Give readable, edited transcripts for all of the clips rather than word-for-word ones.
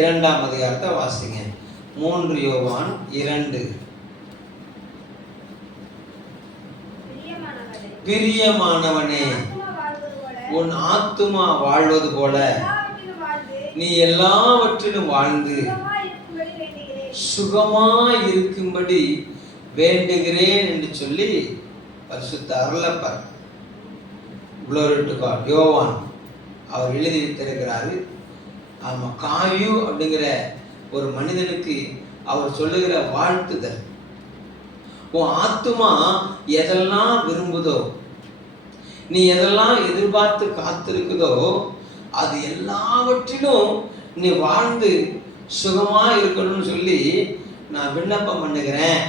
2ஆம் அதிகாரத்தை வாசிங்க. 3 யோவான் 2. பிரியமானவனே, உன் ஆத்துமா வாழ்வது போல நீ எல்லாவற்றிலும் வாழ்ந்து சுகமாய் இருக்கும்படி வேண்டுகிறேன் என்று சொல்லி பரிசுத்த அருளப்பர் Glory to God யோவான் அவர் எழுதி வைத்திருக்கிறாரு. ஆமா, காயு அப்படிங்கிற ஒரு மனிதனுக்கு அவர் சொல்லுகிற வாழ்த்துதல், உன் ஆத்துமா எதெல்லாம் விரும்புதோ, நீ எதெல்லாம் எதிர்பார்த்து காத்திருக்குதோ, அது எல்லாவற்றிலும் நீ வாழ்ந்து சுகமா இருக்கணும்னு சொல்லி நான் விண்ணப்பம் பண்ணுகிறேன்,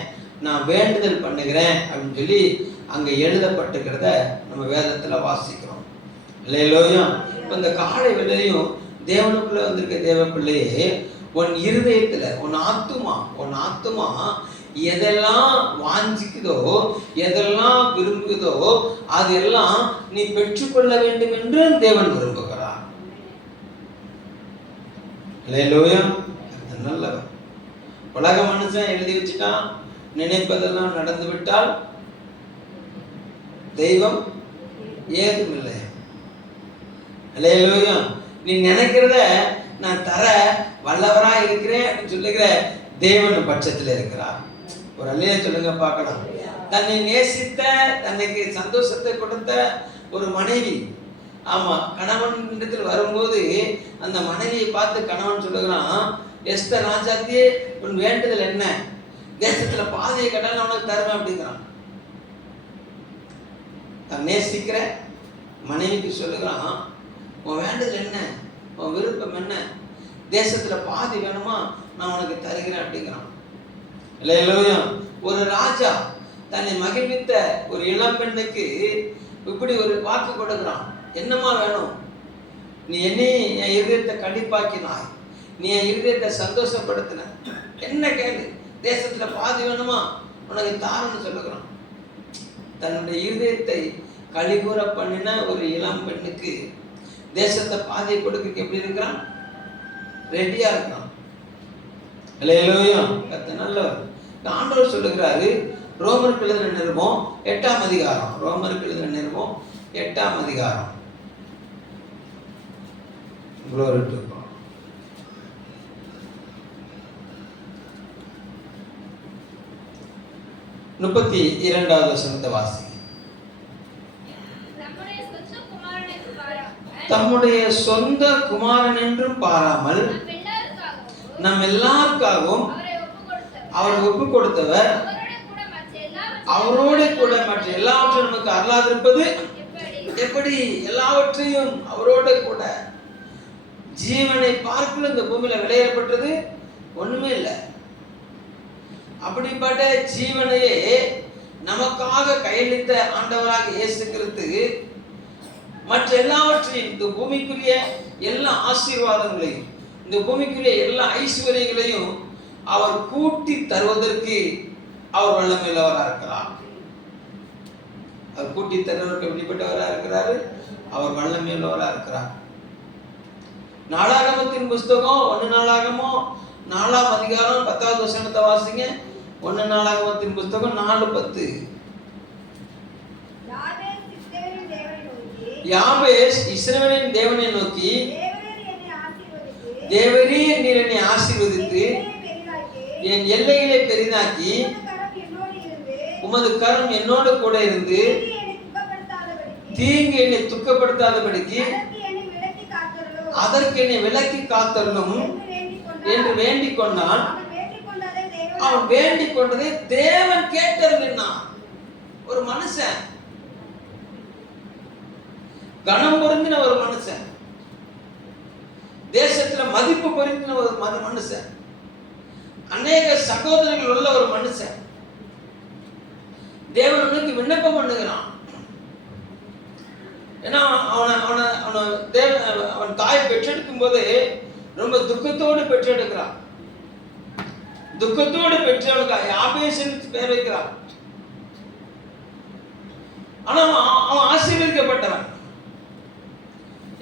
நான் வேண்டுதல் பண்ணுகிறேன் அப்படின்னு சொல்லி அங்க எழுதப்பட்டிருக்கிறத நம்ம வேதத்துல வாசிக்கிறோம். இல்லையா? இப்ப இந்த காலை வேளையிலும் தேவனுக்குள்ள வந்திருக்க தேவ பிள்ளையே, உன் இருதயத்துல உன் ஆத்துமா எதெல்லாம் வாஞ்சிக்குதோ, எதெல்லாம் விரும்புதோ, அதெல்லாம் நீ பெற்றுக்கொள்ள வேண்டும் என்று தேவன் விரும்புகிறார். அல்லேலூயா. நல்லவர். உலக மனுஷன் எழுதி வச்சுட்டான், நினைப்பதெல்லாம் நடந்து விட்டால் தெய்வம் ஏதும் இல்லை. அல்லேலூயா. நீ நினைக்கிறத நான் தர வல்லவரா இருக்கிறேன் அப்படின்னு சொல்லுகிற தேவன் பட்சத்தில் இருக்கிறார். ஒரு அல்லையா சொல்லுங்க பார்க்கலாம். தன்னை நேசித்த, தன்னைக்கு சந்தோஷத்தை கொடுத்த ஒரு மனைவி, ஆமா, கணவன் இடத்தில் வரும்போது அந்த மனைவியை பார்த்து கணவன் சொல்லுகிறான், எஸ்தர் ராஜாத்தியே, உன் வேண்டுதல் என்ன? தேசத்துல பாதையை கட்டாலும் அவனுக்கு தருவேன் அப்படிங்கிறான். தான் நேசிக்கிற மனைவிக்கு சொல்லுகிறான், உன் வேண்டுதல் என்ன? உன் விருப்பம் என்ன? தேசத்துல பாதி வேணுமா, நான் உனக்கு தருகிறேன் அப்படிங்கிறான். இல்லையா? ஒரு ராஜா தன்னை மகிழ்வித்த ஒரு இளம் பெண்ணுக்கு இப்படி ஒரு வாக்கு கொடுக்கிறான், என்னமா வேணும்? நீ என்னை என் இருதயத்தை கண்டிப்பாக்கினாய், நீ என் இருதயத்தை சந்தோஷப்படுத்தின, என்ன கேளு, தேசத்துல பாதி வேணுமா, உனக்கு தாரன்னு சொல்லுகிறான். தன்னுடைய இருதயத்தை கழிகூற பண்ணின ஒரு இளம் பெண்ணுக்கு தேசத்தை பாதியை கொடுக்க எப்படி இருக்கிறான்? ரெடியா இருக்கிறான். அல்லேலூயா. கர்த்தர் நல்லவர். ஆண்டவர் சொல்லுகிறாரு, ரோமருக்கு எழுதின நிருபம் 8ஆம் அதிகாரம், ரோமருக்கு எழுதின நிருபம் 8ஆம் அதிகாரம். Glory to God. 32வது வசனத்தை வாசி. தம்முடைய சொந்த குமாரன் என்றும் பாராமல் நம் எல்லாருக்காகவும் அவரை ஒப்பு கொடுத்தவர், அவரோட கூட மற்ற எல்லாவற்றையும் நமக்கு அருளாதிருப்பது எப்படி? எல்லாவற்றையும் அவரோட கூட. ஜீவனை பார்க்கல இந்த பூமியில விளையாடப்பட்டது ஒண்ணுமே இல்லை. அப்படிப்பட்ட ஜீவனையே நமக்காக கையளித்த ஆண்டவராக இயேசு கிறிஸ்து மற்ற எல்லாவற்றையும், இந்த பூமிக்குரிய எல்லா ஆசீர்வாதங்களையும், இந்த பூமிக்குரிய எல்லா ஐஸ்வர்யங்களையும் அவர் கூட்டி தருவதற்கு அவர் வல்லமையுள்ளவராக இருக்கிறார். அவர் கூட்டி தருவதற்கு எப்படிப்பட்டவராக இருக்கிறாரு? அவர் வல்லமையுள்ளவராக இருக்கிறார். நாளாகமத்தின் புஸ்தகம் 1 நாளாகமம் 4ஆம் அதிகாரம் 10வது வசனத்தை வாசிங்க. 1 நாளாகமத்தின் புஸ்தகம் 4:10. யாபேஸ் இஸ்ரவேலின் தேவனை நோக்கி, தேவரீர் நீர் என்னை ஆசீர்வதித்து என் எல்லைகளை பெரிதாக்கி உமது கரம் என்னோடு கூட இருந்து தீங்கு என்னை துக்கப்படுத்தாதபடிக்கு அதற்கு என்னை விலக்கி காத்தருளும் என்று வேண்டிக் கொண்டான். அவன் வேண்டிக் கொண்டதை தேவன் கேட்டருளினான். ஒரு மனுஷன், கனம் பொருந்தின ஒரு மனுஷன், தேசத்துல மதிப்பு பொருந்தின ஒரு மனுஷன், அநேக சகோதரர்கள் உள்ள ஒரு மனுஷன் தேவனுக்கு விண்ணப்பம் பண்ணுகிறான். ஏன்னா அவன் தாய் பெற்றெடுக்கும் போது ரொம்ப துக்கத்தோடு பெற்றெடுக்கிறான். துக்கத்தோடு பெற்றவனுக்கு யாபேஸ்னு பேர் வைக்கிறான். ஆனா அவன் ஆசீர்வதிக்கப்பட்டவன்.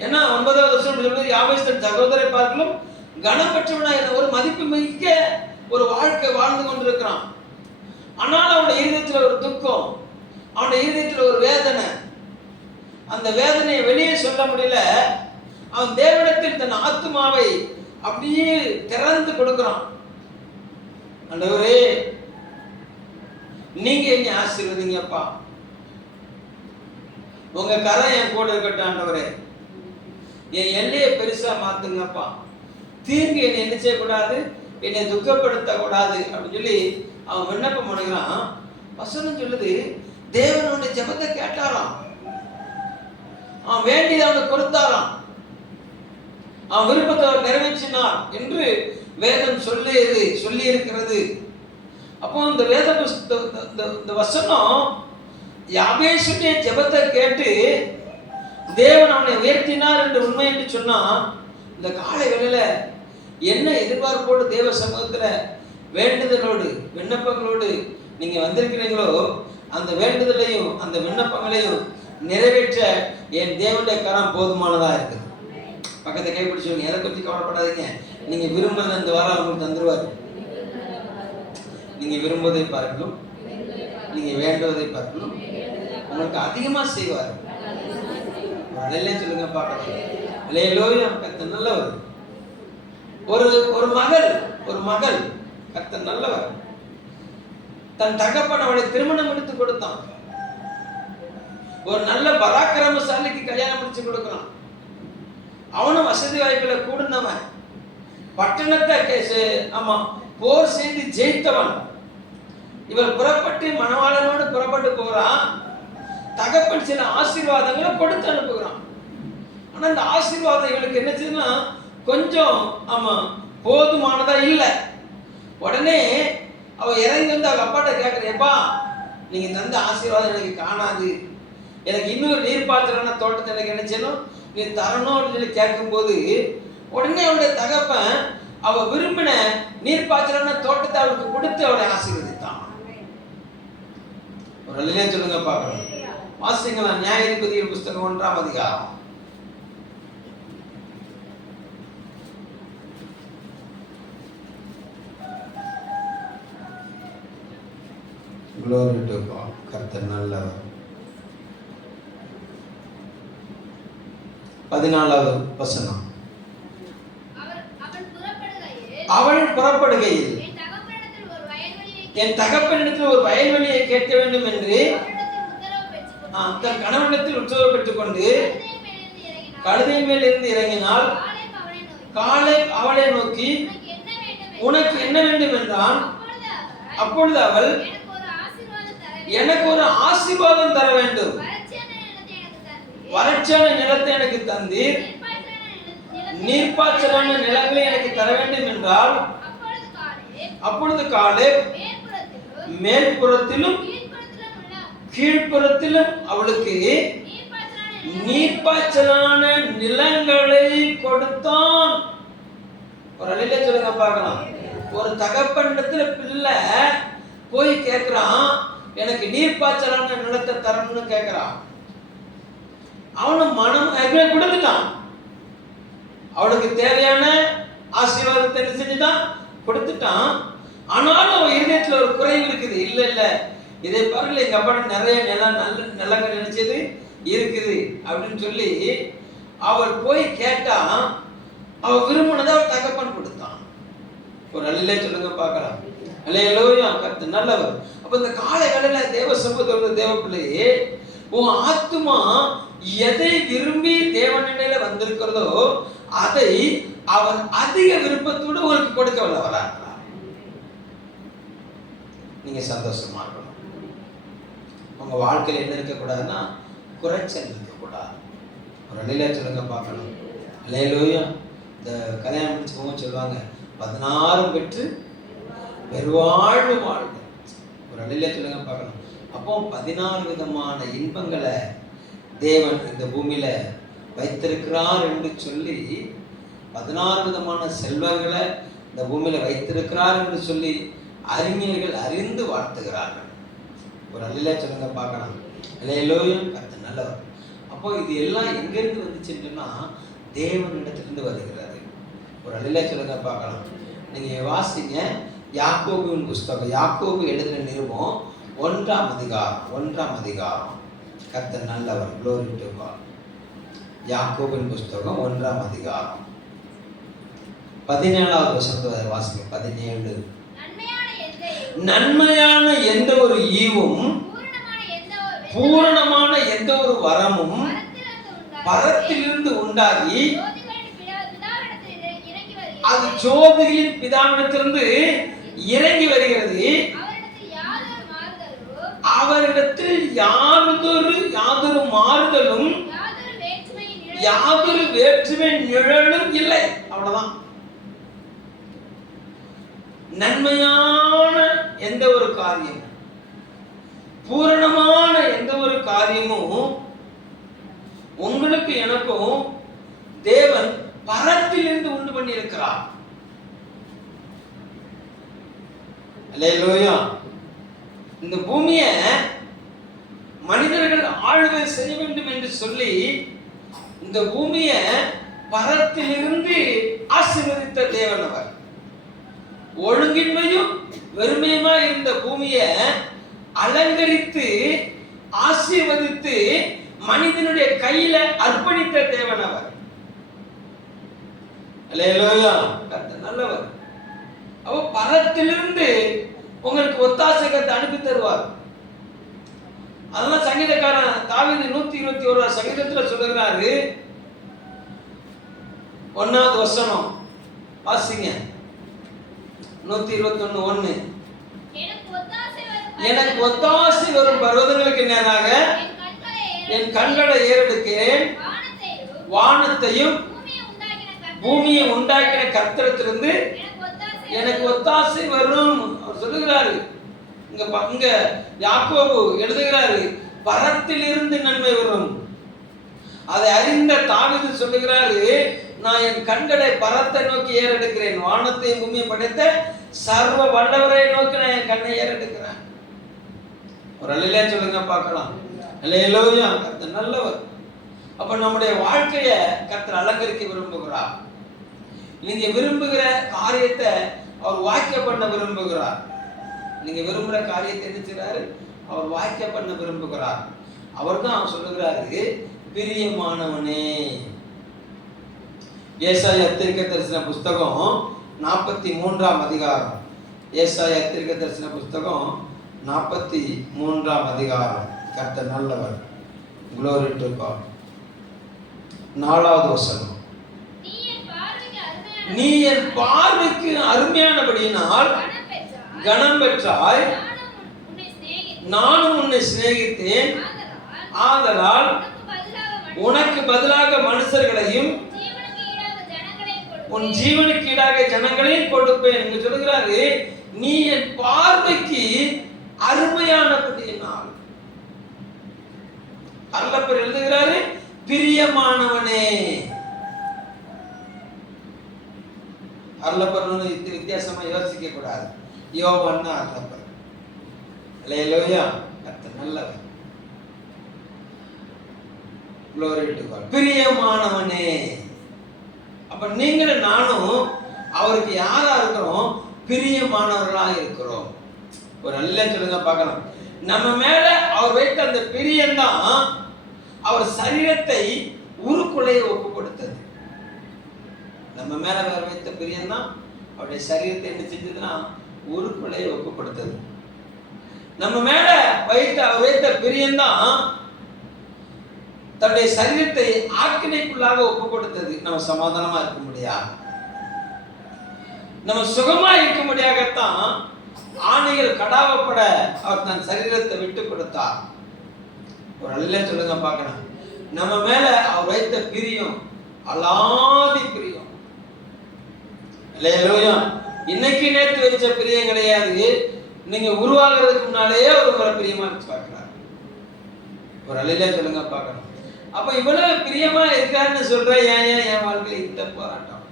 ஏன்னா 9வது வருஷம் சொல்றது, யாபேஸ் தன் சகோதரை பார்க்கலும் கனம் பெற்றவனாக ஒரு மதிப்பு மிக்க ஒரு வாழ்க்கை வாழ்ந்து கொண்டிருக்கிறான். ஆனால் அவனுடைய இருதயத்தில் ஒரு துக்கம், அவனுடைய இருதயத்தில் ஒரு வேதனை. அந்த வேதனையை வெளியே சொல்ல முடியல. அவன் தேவனிடத்தில் தன் ஆத்துமாவை அப்படியே திறந்து கொடுக்கிறான். ஆண்டவரே, நீங்க என்னை ஆசீர்வதிங்கப்பா, உங்க கரை என் கூட இருக்கட்டும் ஆண்டவரே, என் எல்லையை பெருசா மாத்துங்கப்பா, தீங்கு என்னை என்ன செய்யக்கூடாது, என்னை துக்கப்படுத்த கூடாது அப்படின்னு சொல்லி அவன் விண்ணப்பம் பண்ணுகிறான். வசனம் சொல்லுது, தேவனுடைய ஜெபத்தை கேட்டாராம், அவன் வேண்டியதை அவனுக்கு கொடுத்தாராம், அவன் விருப்பத்தை அவர் நிறைவேற்றினார் என்று வேதம் சொல்லி இருக்கிறது. அப்போ இந்த வேதம் இந்த வசனம் யாபேசுடைய ஜெபத்தை கேட்டு தேவன் அவனை உயர்த்தினார் என்று உண்மை என்று சொன்னா, இந்த காலை வேளையில என்ன எதிர்பார்ப்போடு தேவ சமூகத்துல வேண்டுதலோடு விண்ணப்பங்களோடு நீங்க வந்திருக்கிறீங்களோ, அந்த வேண்டுதலையும் அந்த விண்ணப்பங்களையும் நிறைவேற்ற என் தேவனுடைய கரம் போதுமானதா இருக்குது. பக்கத்தை கைப்பிடிச்சவங்க எதை பற்றி கவலைப்படாதீங்க, நீங்க விரும்புறது அந்த வாரம் அவங்களுக்கு தந்துருவாரு. நீங்க விரும்புவதை பார்க்கணும், நீங்க வேண்டுவதை பார்க்கணும், உங்களுக்கு அதிகமா செய்வார். சொல்லுங்க பார்க்கலாம். கர்த்தர் நல்லவர். ஒரு மகள் கர்த்தர் நல்லவர். தன் தகப்பன் அவளை திருமணம் முடித்து கொடுத்தான். ஒரு நல்ல பராக்கிரமசாலிக்கு கல்யாணம் முடிச்சு கொடுக்கிறான். அவனும் வசதி வாய்ப்புல கூடுனவன், பட்டணத்தை போர் செய்து ஜெயித்தவன். இவர் புறப்பட்டு மணவாளனோடு புறப்பட்டு போறான். தகப்பன் சில ஆசீர்வாதங்களை கொடுத்து அனுப்புகிறான். ஆனா அந்த ஆசீர்வாதம் இவளுக்கு என்ன செய்யுதுன்னா கொஞ்சம் போதுமானதா இல்லை. உடனே அவ இறங்கி வந்து அவங்க அப்பாட்ட கேட்கிறேப்பா, நீங்க தந்த ஆசீர்வாதம் எனக்கு காணாது, எனக்கு இன்னொரு நீர்ப்பாய்ச்சலான தோட்டத்தை எனக்கு என்ன செய்யணும், நீ தரணும் அப்படின்னு கேட்கும் போது உடனே அவளுடைய தகப்பன் அவ விரும்பின நீர்ப்பாய்ச்சலான தோட்டத்தை அவளுக்கு கொடுத்து அவளை ஆசீர்வதித்தான். ஒரு அல்லேலூயா சொல்லுங்க பார்க்கலாம். வாசிங்களா நியாயாதிபதிகள் புஸ்தகம் 1ஆம் அதிகாரம். Glory to God. கர்த்தர் நல்லவர். 14வது வசனம். அவள் புறப்படுகையில் என் தகப்பனிடத்தில் ஒரு வயல்வெளியை கேட்க வேண்டும் என்று தன் கணவனிடத்தில் உத்தரவு பெற்றுக்கொண்டு கழுதையின் மேல் இருந்து இறங்கினாள். காலை அவளை நோக்கி உனக்கு என்ன வேண்டும் என்றான். அப்பொழுது அவள் எனக்கு ஒரு ஆசீர்வாதம் தர வேண்டும், வறட்சியான நிலத்தை எனக்கு தந்தீர், நீர்ப்பாய்ச்சலான நிலங்களை எனக்கு தர வேண்டும் என்றால், அப்பொழுது காலேப் மேல்புறத்திலும் கீழ்ப்புறத்திலும் அவளுக்கு நீர்ப்பாய்ச்சலான நிலங்களை கொடுத்தான். ஒரு அழில சொல்லுங்க பார்க்கலாம். ஒரு தகப்பனிடத்துல பிள்ளை போய் கேட்கிறான், எனக்கு நீர்ப்பாய்ச்சலான நிலத்தை தரணும்னு கேட்கிறான். அவனும் மனம் கொடுத்துட்டான். அவளுக்கு தேவையான ஆசீர்வாதத்தை செஞ்சுட்டான், கொடுத்துட்டான். ஆனாலும் அவன் இருதயத்துல ஒரு குறைவு இருக்குது. இல்ல இதை பாருங்க, எங்க அப்பா நிறைய நல்ல நிலங்கள் நினைச்சது இருக்குது அப்படின்னு சொல்லி அவள் போய் கேட்டா, அவள் விரும்பினதை அவள் தகப்பன் கொடுத்தான். ஒரு அல்லேலூயா சொல்லுங்க பார்க்கலாம். அல்லேலூயா, கர்த்தர் நல்லவர். அப்ப இந்த காலை வேளையில தேவ சமூகத்தோட தேவ பிள்ளையே, உன் ஆத்துமா எதை விரும்பி தேவனிடையில வந்திருக்கிறதோ அதை அவர் அதிக விருப்பத்தோடு உங்களுக்கு கொடுக்க வல்லவரா இருக்கிறார். நீங்க சந்தோஷமா இருக்கணும். உங்க வாழ்க்கையில் என்ன இருக்கக்கூடாதுன்னா குறைச்சல் இருக்கக்கூடாது. ஒரு அல்லேலூயா சொல்லுங்க பார்க்கணும். அல்லேலூயா. இந்த கல்யாணம் முடிச்சுக்கோங்க சொல்லுவாங்க, 16 பெற்று பெருவாழ்வு வாழ்வு. ஒரு அல்லேலூயா சொல்லுங்க பார்க்கணும். அப்போ 14 விதமான இன்பங்களை தேவன் இந்த பூமியில வைத்திருக்கிறார் என்று சொல்லி, 16 விதமான செல்வங்களை இந்த பூமியில வைத்திருக்கிறார் என்று சொல்லி அறிஞர்கள் அறிந்து வாழ்த்துகிறார்கள். ஒரு அல்லேலூயா சொல்லுங்க பார்க்கலாம். அல்லேலூயா, கர்த்தர் நல்லவர். அப்போ இது எல்லாம் எங்கிருந்து வந்துச்சுன்னா தேவனிடத்திலிருந்து வருகிறது. ஒரு அல்லேலூயா சொல்லுங்க பார்க்கலாம். நீங்க வாசிங்க யாக்கோபுவின் புஸ்தகம், யாக்கோபு எழுதின நிருபம் 1ஆம் அதிகாரம். கர்த்தர் நல்லவர். Glory to God. யாக்கோபின் புஸ்தகம் 1ஆம் அதிகாரம் 17வது வசனத்தை வாசிங்க. 17. நன்மையான எந்த ஒரு ஈவும் பூரணமான எந்த ஒரு வரமும் பரத்திலிருந்து உண்டாகி அது ஜோதியின் பிதாவிடத்திலிருந்து இறங்கி வருகிறது. அவரிடத்தில் யாதொரு மாறுதலும் யாதொரு வேற்றுமை நிழலும் இல்லை. அவ்வளவுதான். நன்மையான எந்த ஒரு காரியமும் பூரணமான எந்த ஒரு காரியமும் உங்களுக்கு எனக்கும் தேவன் பரத்திலிருந்து உண்டு பண்ணி இருக்கிறார். அல்லேலூயா. இந்த பூமியை மனிதர்கள் ஆளுகை செய்ய வேண்டும் என்று சொல்லி இந்த பூமியை பரத்திலிருந்து ஆசீர்வதித்த தேவன் அவர். ஒழுங்கின்மையும் வெறுமையுமா இருந்த பூமியை அலங்கரித்து ஆசீர்வதித்து மனிதனுடைய கையில அர்ப்பணித்த தேவன் அவர். அல்லேலூயா. கர்த்தர் நல்லவர். அவ பரத்திலிருந்து உங்களுக்கு ஒத்தாசை கர்த்தர் அனுப்பி தருவார். அதெல்லாம் சங்கீதக்காரன் தாவீது 121 சங்கீதத்துல சொல்லுகிறாரு. 1வது வசனம் வாசிங்க. 121:1. எனக்கு ஒத்தாசை வரும் பர்வதங்களுக்கு நேராக என் கண்களை ஏறெடுக்கிறேன். வானத்தையும் பூமியை உண்டாக்கின கர்த்தரிடத்திலிருந்து எனக்கு ஒத்தாசை வரும். அவர் சொல்லுகிறாரு. இங்க யாக்கோபு எழுதுகிறாரு, பரத்திலிருந்து நன்மை வரும். அதை அறிந்த தாவீது சொல்லுகிறாரு, நான் என் கண்களை பரத்தை நோக்கி ஏறெடுக்கிறேன். வானத்தையும் பூமியை படைத்த சர்வ வல்லவரை நோக்கி நான் என் கண்ணை ஏறெடுக்கிறேன். ஒரு அல்லேலூயா சொல்லுங்க பார்க்கலாம். அல்லேலூயா. கர்த்தர் நல்லவர். அப்ப நம்முடைய வாழ்க்கையை கர்த்தர் அலங்கரிக்க விரும்புகிறார். நீங்க விரும்புகிற காரியத்தை அவர் வாக்கிய பண்ண விரும்புகிறார். நீங்க விரும்புகிற காரியத்தை என்ன செய்றாரு? அவர் வாக்கிய பண்ண விரும்புகிறார். அவர் தான் சொல்லுகிறாரு, பிரியமானவனே. ஏசாயா தீர்க்கதரிசன புஸ்தகம் 43ஆம் அதிகாரம். ஏசாயா தீர்க்கதரிசன புஸ்தகம் 43ஆம் அதிகாரம். கர்த்தர் நல்லவர். Glory to God. 4வது வசனம். நீ என் பார்வைக்கு அருமையானபடியினால் கனம் பெற்றாய். நானும் உன்னை சிநேகித்தேன். ஆதலால் உனக்கு பதிலாக மனுஷர்களையும் உன் ஜீவனுக்கு ஈடாக ஜனங்களையும் கொடுப்பேன் என்று சொல்லுகிறாரு. நீ என் பார்வைக்கு அருமையானபடியினால். அல்லப்பர் எழுதுகிறாரு, பிரியமானவனே. அல்லப்பர் வித்தியாசமா யோசிக்க கூடாது. யோவான் அல்லப்பர். அல்லேலூயா. கர்த்தர் நல்லவர். Glory to God. பிரியமானவனே. அப்ப நீங்களும் நானும் அவருக்கு யாரா இருக்கிறோம்? பிரியமானவர்களா இருக்கிறோம். ஒரு நல்ல சொல்லுங்க பார்க்கலாம். நம்ம மேல அவர் வைத்த அந்த பிரியம்தான் அவர் சரீரத்தை உருக்குலைய ஒப்பு கொடுத்தது. நம்ம மேல அவர் வைத்த பிரியம்தான் அவருடைய சரீரத்தை என்ன செஞ்சதுன்னா உருக்குலைய ஒப்பு கொடுத்தது. நம்ம மேல அவர் வைத்த பிரியம்தான் தன்னுடைய சரீரத்தை ஆக்கினைக்குள்ளாக ஒப்பு கொடுத்தது. நம்ம சமாதானமா இருக்க முடியாது, நம்ம சுகமா இருக்க முடியாகத்தான் ஆணைகள் கடாவப்பட அவர் தன் சரீரத்தை விட்டு கொடுத்தார். ஒரு அல்லேலூயா சொல்லுங்க பார்க்கலாம். நம்ம மேல அவர் வைத்த பிரியம் அலாதி பிரியம். அல்லேலூயா. இன்னைக்கு நேற்று வச்ச பிரியம் கிடையாது. நீங்க உருவாகிறதுக்கு முன்னாலேயே ஒரு முறை பிரியமா வச்சு பார்க்கிறார். ஒரு அல்லேலூயா சொல்லுங்க பார்க்கலாம். அப்ப இவ்வளவு பிரியமா இருக்காருன்னு சொல்ற என் வாழ்க்கையில இந்த போராட்டம்.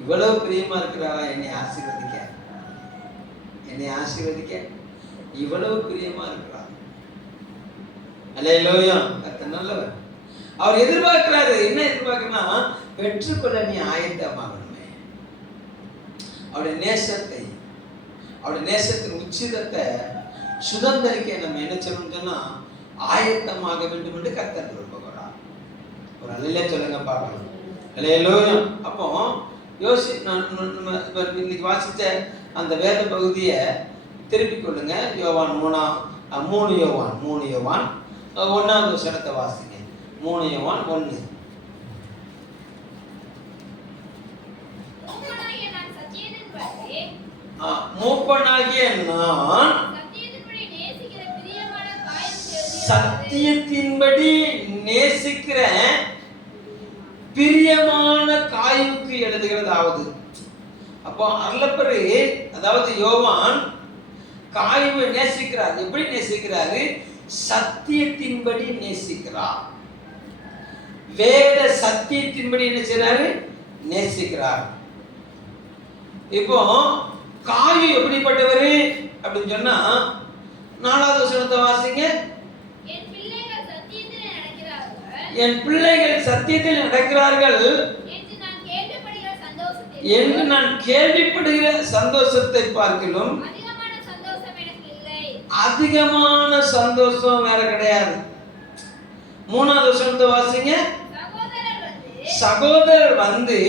இவ்வளவு பிரியமா இருக்கிறாரா என்னை ஆசீர்வதிக்க இவ்வளவு பிரியமா இருக்கிறார். அல்லேலூயா. கர்த்தர் நல்லவர். அவர் எதிர்பார்க்கிறாரு. என்ன எதிர்பார்க்கறா? பெற்றுக்கொள்ள நீ ஆயத்தமாகணுமே. அவருடைய நேசத்தை, அவருடைய நேசத்தின் உச்சிதத்தை சுதந்திரிக்க நம்ம என்ன சொல்லணும்னு சொன்னா ஆயத்தமாக வேண்டும் என்று கர்த்தர் விரும்புகிறார். ஒரு அல்லேலூயா சொல்லுங்க பார்க்கலாம். அல்லேலூயா. அப்போ இன்னைக்கு வாசிச்ச அந்த வேத பகுதியை திருப்பிக் கொள்ளுங்க. யோவான் 3 யோவான் 1வது வசனத்தை வாசிங்க. 3 யோவான் 1. மூப்பனாகிய நான் சத்தியத்தின்படி நேசிக்கிற பிரியமான காயுக்கு எழுதுகிறதாவது. அப்போ அருளப்பரு, அதாவது யோவான் காயுவை நேசிக்கிறார். எப்படி நேசிக்கிறாரு? சத்தியத்தின்படி நேசிக்கிறார். வேத சத்தியத்தின்படி என்ன செய்றாரு? நேசிக்கிறார். இப்போ காயு எப்படிப்பட்டவர் அப்படின்னு சொன்னா 4வது வசனத்தை வாசிங்க. என் பிள்ளைகள் சத்தியத்தில் நடக்கிறார்கள் என்று நான் கேள்விப்படுகிற சந்தோஷத்தை பார்க்கிலும் அதிகமான சந்தோஷம் வேற கிடையாது. 3வது வசனத்தை வாசிங்க. சகோதரர் வந்து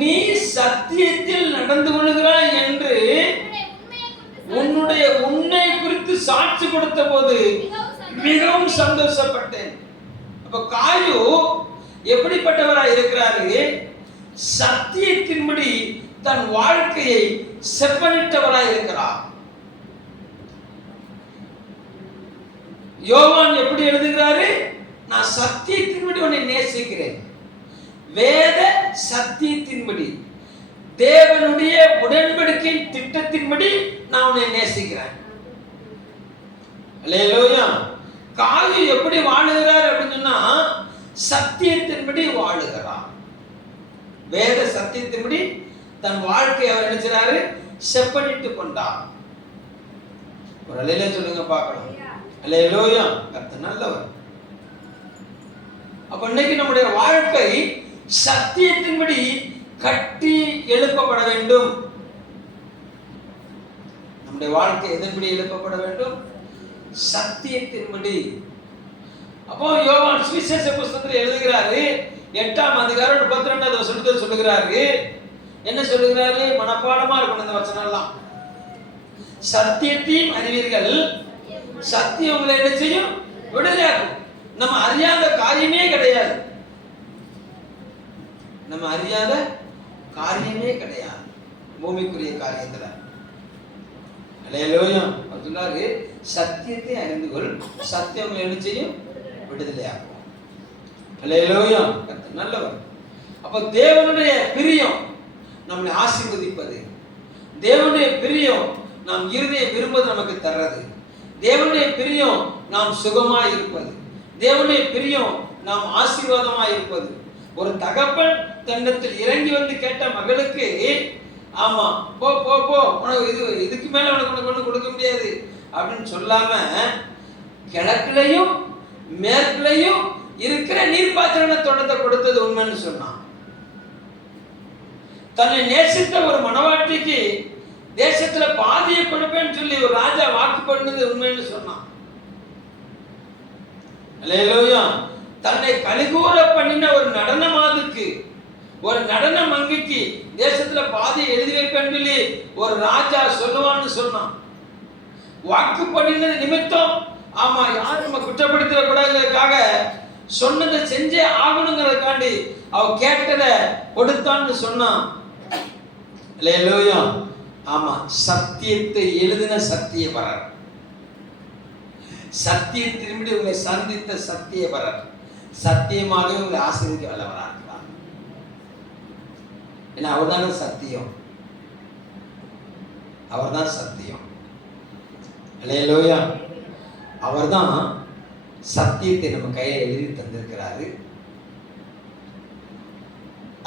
நீ சத்தியத்தில் நடந்து கொள்கிறாய் என்று உன்னுடைய உண்மை குறித்து சாட்சி கொடுத்த போது மிகவும் சந்தோஷப்பட்டேன். அப்ப காயு எப்படிப்பட்டவராய் இருக்கிறாரு? சத்தியத்தின்படி தன் வாழ்க்கையை செப்பனிட்டவராய் இருக்கிறார். யோவான் எப்படி எழுதுகிறாரு? நான் சத்தியத்தின்படி உன்னை நேசிக்கிறேன். வேத சத்தியத்தின்படி, தேவனுடைய உடன்படிக்கையின் திட்டத்தின்படி நான் உன்னை நேசிக்கிறேன். அல்லேலூயா. காயு எப்படி வாழுகிறார் அப்படின்னு சொன்னா சத்தியத்தின்படி வாழுகிறார். வேத சத்தியத்தின்படி தன் வாழ்க்கையை அவர் நினைச்சாரு, செப்பனிட்டு கொண்டார். ஒரு அல்லேலூயா சொல்லுங்க பார்க்கலாம். அல்லேலூயா. கர்த்தர் நல்லவர். அப்ப இன்னைக்கு நம்முடைய வாழ்க்கை சத்தியத்தின்படி கட்டி எழுப்பப்பட வேண்டும். நம்முடைய வாழ்க்கை எதன்படி எழுப்பப்பட வேண்டும்? சத்தியத்தின்படி. அப்போ யோவான் சுவிசேஷ புத்தகத்தில் எழுதுகிறாரு, 8ஆம் அதிகாரம் 32வது வசனத்தை சொல்லுகிறாரு. என்ன சொல்லுகிறாரு? மனப்பாடமா இருக்கணும் இந்த வசனம் எல்லாம். சத்தியத்தையும் அறிவீர்கள், சத்தியம் உங்களை என்ன செய்யும்? விடுதலையாக்கும். நம்ம அறியாத காரியமே கிடையாது. நம்ம அறியாத காரியமே கிடையாது பூமிக்குரிய காரியத்துல. அல்லேலூயா. சொல்லாரு, சத்தியத்தை அறிந்து கொள், சத்தியம் என்ன செய்யும்? விடுதலையாக்கும். அல்லேலூயா. நல்லவர். அப்ப தேவனுடைய பிரியம் நம்மை ஆசீர்வதிப்பது, தேவனுடைய பிரியம் நாம் இருதய விரும்புவது நமக்கு தர்றது, தேவனுடைய பிரியம் நாம் சுகமாய் இருப்பது, தேவனுடைய பிரியம் நாம் ஆசீர்வாதமாய் இருப்பது. ஒரு தகப்பன் தன்னத்தில் இறங்கி வந்து கேட்ட மகளுக்கு, ஆமா போ போ போ, உனக்கு இதுக்கு மேல உனக்கு ஒண்ணு கொடுக்க முடியாது அப்படின்னு சொல்லாம, கிழக்குலையும் மேற்குலையும் இருக்கிற நீர்ப்பாத்திர தோட்டத்தை கொடுத்தது உண்மைன்னு சொன்னான். தன்னை நேசித்த ஒரு மனவாட்டிக்கு தேசத்துல பாதியை கொடுப்பேன்னு சொல்லி ஒரு ராஜா வாக்கு பண்ணது உண்மைன்னு சொன்னான். அல்லேலூயா. தன்னை கலிகூற பண்ணின ஒரு நடன மாதுக்கு, ஒரு நடன மங்கைக்கு தேசத்துல பாதியை எழுதி வைப்பேன்னு சொல்லி ஒரு ராஜா சொல்லுவான்னு சொன்னான். வாக்கு பண்ணினது நிமித்தம், ஆமா யாரும் நம்ம குற்றப்படுத்திட கூடாதுக்காக சொன்னதை செஞ்சே ஆகணுங்கிறதுக்காண்டி அவ கேட்டதை கொடுத்தான்னு சொன்னான். அல்லேலூயா. ஆமா, சத்தியத்தை எழுதின சத்தியபரர், சத்தியத்தின்படி உங்களை சந்தித்த சத்தியபரர், சத்தியமாகவே உங்களை ஆசீர்வதிக்க வல்லவராக இருக்கிறார். ஏன்னா அவர்தான சத்தியம், அவர்தான் சத்தியம். அல்லேலூயா. அவர்தான் சத்தியத்தை நம்ம கையை எழுதி தந்திருக்கிறாரு.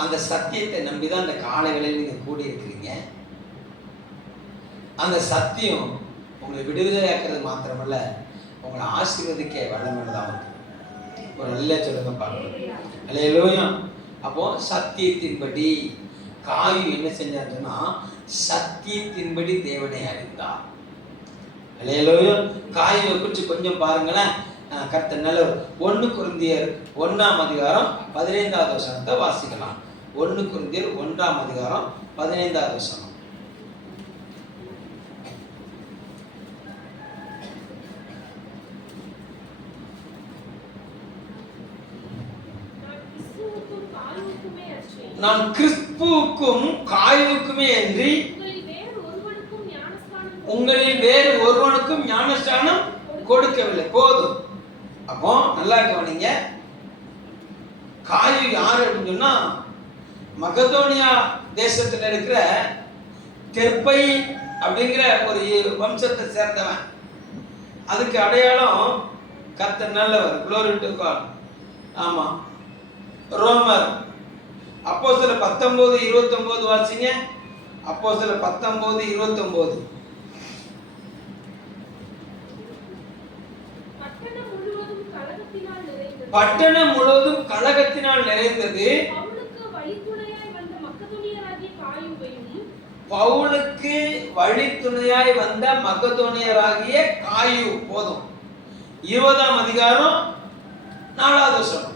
அந்த சத்தியத்தை நம்பிதான் அந்த காலை வேளையில் நீங்க கூடி இருக்கிறீங்க. அந்த சத்தியம் உங்களை விடுதலையாக்குறது மாத்திரமல்ல, உங்களை ஆசீர்வதிக்க வல்லமைதான் இருக்கு. ஒரு அல்லேலூயா சொல்லுங்க பார்க்கலாம். அல்லேலூயா. அப்போ சத்தியத்தின்படி காயு என்ன செஞ்சாருன்னா சத்தியத்தின்படி தேவனை அறிந்தார். அல்லேலூயா. காயுவை குறித்து கொஞ்சம் பாருங்களேன். கர்த்தர் நல்லவர். 1 கொரிந்தியர் 1ஆம் அதிகாரம் 15வது வசனத்தை வாசிக்கலாம். 1 கொரிந்தியர் 1ஆம் அதிகாரம் 15வது வசனம். நான் கிறிஸ்துவுக்கும் காயுவுக்குமே அன்றி உங்களில் வேறு ஒருவனுக்கும் ஞானஸ்நானம் கொடுக்கவில்லை. போதும். அப்போ நல்லா கவனிங்க. காயு யாரு அப்படின்னு சொன்னா மக்கதோனியா தேசத்துல இருக்கிற தெர்பை அப்படிங்கிற ஒரு வம்சத்தை சேர்ந்தவன். அதுக்கு அடையாளம் கர்த்தர் நல்லவர். glory to God. ஆமா. ரோமர் அப்போஸ்தலர் 19:29 வாசிங்க. அப்போஸ்தலர் 19:29. பட்டணம் முழுவதும் கலகத்தினால் நிறைந்தது. பவுலுக்கு வழித்துணையாய் வந்த மக்கதோனியராகிய காயு. போதும். 20ஆம் அதிகாரம் 4வது வசனம்.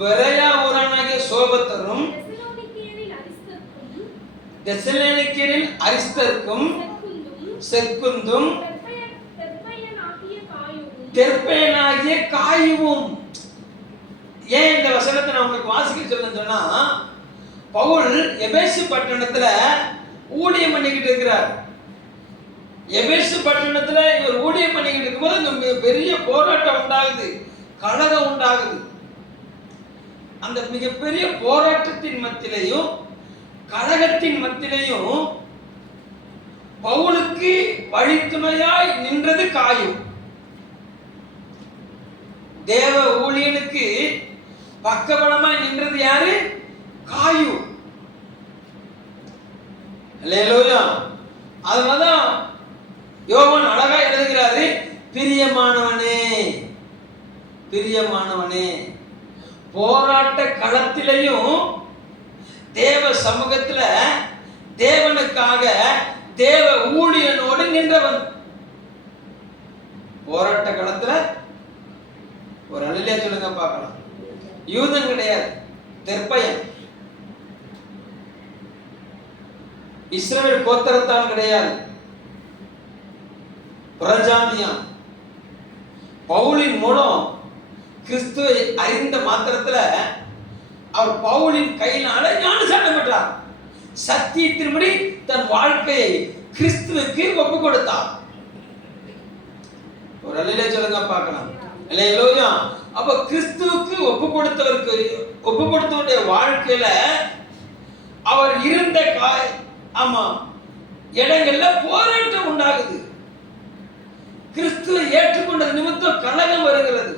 பெரோயா ஊரானாகிய சோபத்தரும் தெசலோனிக்கேயரில் அரிஸ்தர்க்கும் செக்குந்தும் தெர்பேயனாகிய காயுவும். ஏன் இந்த வசனத்தை நான் உங்களுக்கு வாசிக்க சொன்னா, பவுல் எபேசு பட்டணத்துல ஊழியம் பண்ணிக்கிட்டு இருக்கிறார். எபேசு பட்டணத்துல இவர் ஊழியம் பண்ணிக்கிட்டு இருக்கும்போது அங்க பெரிய போராட்டம் உண்டாகுது, கலகம் உண்டாகுது. அந்த மிகப்பெரிய போராட்டத்தின் மத்தியிலையும் கலகத்தின் மத்தியிலையும் பவுலுக்கு வழித்துணையாய் நின்றது காயு. தேவ ஊழியனுக்கு பக்கபலமாய் நின்றது யாரு? காயு. அல்லேலூயா. அதனாலதான் யோவான் அழகா எழுதுகிறாரு, பிரியமானவனே பிரியமானவனே. போராட்ட களத்திலையும் தேவ சமூகத்துல தேவனுக்காக தேவ ஊழியனோடு நின்றவன். போராட்ட களத்துல ஒரு அல்லேலூயா சொல்லுங்க பார்க்கலாம். யூதன் கிடையாது, தெர்பையன். இஸ்ரவேல் கோத்திரத்தான் கிடையாது, பிரஜாதியான். பவுலின் மூலம் கிறிஸ்துவை அறிந்த மாத்திரத்துல அவர் பவுலின் கையினால ஞானஸ்நானம் பெற்றார். சத்தியத்தின்படி தன் வாழ்க்கையை கிறிஸ்துவுக்கு ஒப்பு கொடுத்தார். ஒரு அல்லேலூயா சொல்லுங்க பார்க்கலாம். அல்லேலூயா. அப்ப கிறிஸ்துவுக்கு ஒப்பு கொடுத்தவருடைய வாழ்க்கையில அவர் இருந்த இடங்கள்ல போராட்டம் உண்டாகுது. கிறிஸ்துவை ஏற்றுக்கொண்ட நிமித்தம் கலகம் வருகிறது.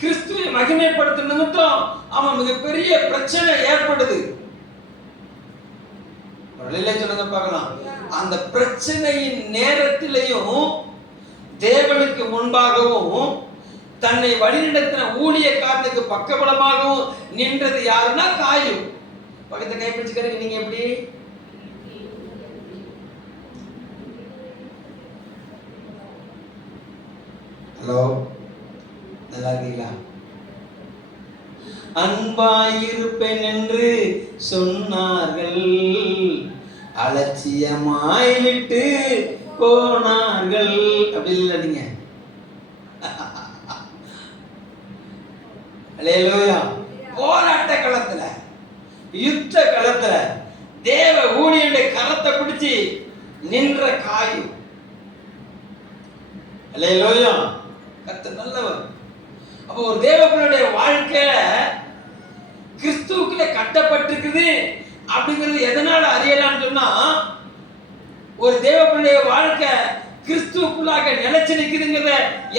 கிறிஸ்துவை மகிமைப்படுத்தும் நிமித்தம் மிகப்பெரிய பிரச்சனை ஏற்படுது. சொல்லுங்க பார்க்கலாம். அந்த பிரச்சனையின் நேரத்திலையும் தேவனுக்கு முன்பாகவும் தன்னை வழிநடத்தின ஊழியக்காரனுக்கு பக்கபலமாகவும் நின்றது யாருன்னா காயு. பக்கத்தை கைப்பிடிச்சுக்கிறீங்க. நீங்க எப்படி? ஹலோ, நல்லா இருக்கீங்களா? அன்பாயிருப்பேன் என்று சொன்னார்கள், அலட்சியமாய் விட்டு போனார்கள். அப்படி இல்லை நீங்க. அல்லேலூயா. போராட்ட களத்துல, யுத்த களத்துல தேவ ஊழியனுடைய கரத்தை பிடிச்சி நின்ற காயு. அல்லேலூயா. கர்த்தர் நல்லவர். அப்போ ஒரு தேவனுடைய வாழ்க்கையில கிறிஸ்துவுக்குள்ள கட்டப்பட்டிருக்குது அப்படிங்கிறது எதனால அறியலாம்னு சொன்னா, ஒரு தேவனுடைய வாழ்க்கை கிறிஸ்துவுக்குள்ளாக நிலைச்சு நிற்குதுங்கிறத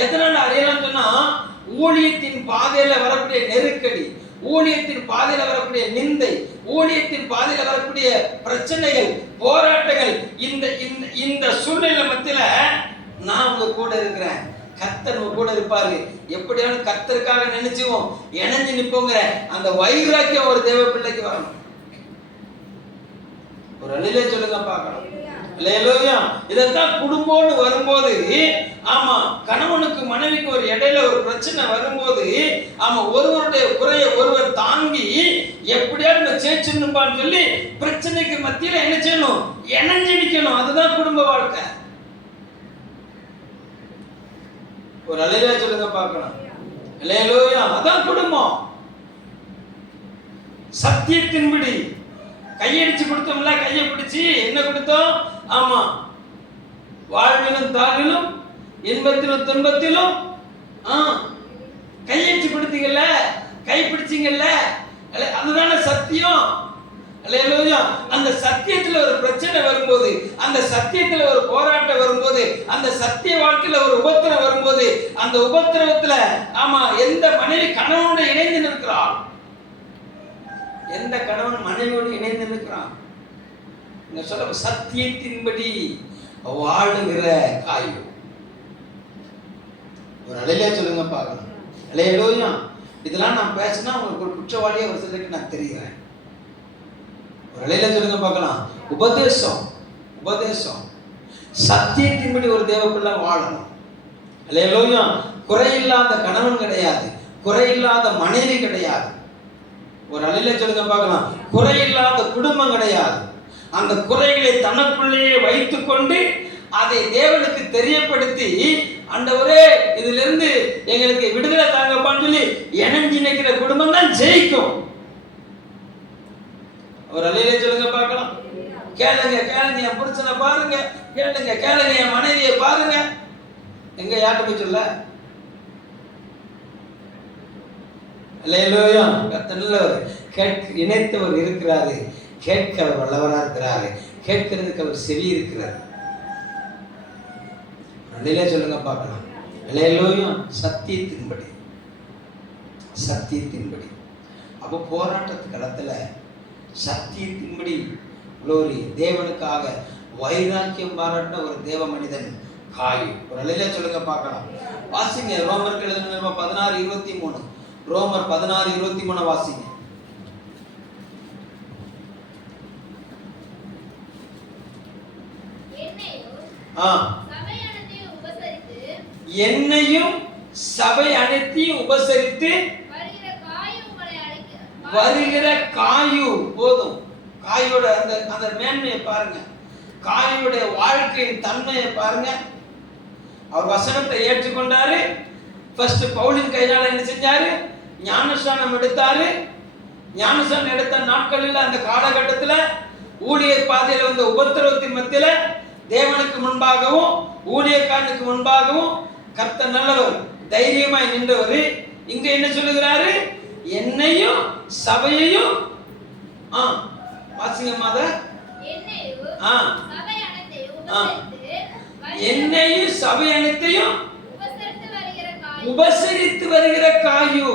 எதனால அறியலாம்னு சொன்னா, ஊழியத்தின் பாதையில வரக்கூடிய நெருக்கடி, ஊழியத்தின் பாதையில வரக்கூடிய நிந்தை, ஊழியத்தின் பாதையில வரக்கூடிய பிரச்சனைகள், போராட்டங்கள், இந்த இந்த சூழ்நிலை மத்தியில நான் உங்க கூட இருக்கிறேன், கர்த்தர் உங்க கூட இருப்பாரு, எப்படியாவது கர்த்தருக்காக நினைச்சுவோம், இணைஞ்சு நிப்போங்கிற அந்த வைராக்கியம் ஒரு தேவ பிள்ளைக்கு வரணும். ஒரு அழிலே சொல்லுங்க பார்க்கலாம். அல்லேலூயா. இதத்தான் குடும்பம்னு வரும்போது, ஆமா, கணவனுக்கு மனைவிக்கு ஒரு இடையில ஒரு பிரச்சனை வரும்போது, ஆமா, ஒருவருடைய குறையை ஒருவர் தாங்கி எப்படியாவது சேச்சுப்பான்னு சொல்லி பிரச்சனைக்கு மத்தியில என்ன செய்யணும்? இணைஞ்சு நிக்கணும். அதுதான் குடும்ப வாழ்க்கை. ஒரு அழிலே சொல்லுங்க பார்க்கலாம். அல்லேலூயா. அதான் குடும்பம். சத்தியத்தின்படி கையடிச்சு கொடுத்தோம்ல, கையை பிடிச்சி என்ன கொடுத்தோம்? ஆமா, வாழ்விலும் தாழ்விலும் இன்பத்திலும் துன்பத்திலும் கையடிச்சு கொடுத்தீங்கல்ல, கை பிடிச்சீங்கல்ல, அதுதானே சத்தியம். அல்லேலூயா. அந்த சத்தியத்துல ஒரு பிரச்சனை வரும்போது, அந்த சத்தியத்துல ஒரு போராட்டம் வரும்போது, அந்த சத்திய வாழ்க்கையில ஒரு உபத்திரம் வரும்போது, அந்த உபத்திரவத்துல ஆமா எந்த மனைவி கணவனோடு இணைந்து நிற்கிறாள், எந்த கணவன் மனைவியோடு இணைந்து நிற்கிறான், சொல்ல சத்தியத்தின்படி வாழுகிற காயு. ஒரு அலையிலே சொல்லுங்க பார்க்கலாம். அல்லேலூயா. இதெல்லாம் நான் பேசினா உங்களுக்கு ஒரு குற்றவாளியை ஒரு சிலருக்கு நான் தெரிகிறேன். ஒரு அலையிலே சொல்லுங்க பார்க்கலாம். உபதேசம், உபதேசம் சத்தியத்தின்படி ஒரு தேவ பிள்ளை வாழணும். அல்லேலூயா. குறையில்லாத கணவன் கிடையாது, குறையில்லாத மனைவி கிடையாது. ஒரு அலையிலே சொல்லுங்க பார்க்கலாம். குறையில்லாத குடும்பம் கிடையாது. அந்த குறைகளை தனக்குள்ளேயே வைத்துக் கொண்டு அதை தேவனுக்கு தெரியப்படுத்தி, ஆண்டவரே இதிலிருந்து எங்களுக்கு விடுதலை தாங்கப்பான்னு சொல்லி இணைஞ்சு நிற்கிற குடும்பம் தான் ஜெயிக்கும். ஒரு அலையிலே சொல்லுங்க பார்க்கலாம். கேளுங்க கேளுங்க என் புருஷனை பாருங்க, கேளுங்க கேளுங்க என் மனைவியை பாருங்க. எங்க யார்கிட்ட போய் சொல்ல? அல்லேலூயா. கர்த்தர் இணைத்தவர் இருக்கிறாரு, கேட்க அவர் வல்லவரா இருக்கிறாரு, கேட்கிறதுக்கு அவர் செவி இருக்கிறார். அல்லேலூயா சொல்லுங்க பார்க்கலாம். அல்லேலூயா. சத்தியத்தின்படி, சத்தியத்தின்படி. அப்போ போராட்டத்து களத்துல சத்தியத்தின்படி குளோரி தேவனுக்காக வைராக்கியம் பாராட்ட ஒரு தேவ மனிதன் காயு. ஒரு அல்லேலூயா சொல்லுங்க பார்க்கலாம். வாசிங்க ரோமருக்கு எழுதின 16:23. ரோமர் 16:23 வாசிங்க. என்னையும் சபை அனைத்தையும் உபசரித்து வருகிற காயு. போதும். காயோட அந்த மேன்மையை பாருங்க, காயோடைய வாழ்க்கையின் தன்மையை பாருங்க. அவர் வசனத்தை ஏற்றுக்கொண்டாரு. ஃபர்ஸ்ட் பவுலின் கையால என்ன செஞ்சாரு? ஞானஸ்நானம் எடுத்தாரு. ஞானஸ்நானம் எடுத்த நாட்களில் அந்த காலகட்டத்தில் ஊழியர் பாதையில் வந்த உபத்திரவத்தின் மத்தியில தேவனுக்கு முன்பாகவும் ஊழியக்காரனுக்கு முன்பாகவும் கர்த்தர் நல்லவர், தைரியமாய் நின்றவர். இங்க என்ன சொல்லுகிறாரு? என்னையும் சபையையும் வாசிங்க மாத, என்னையும் சபை அனைத்தையும் உபசரித்து வருகிற காயு.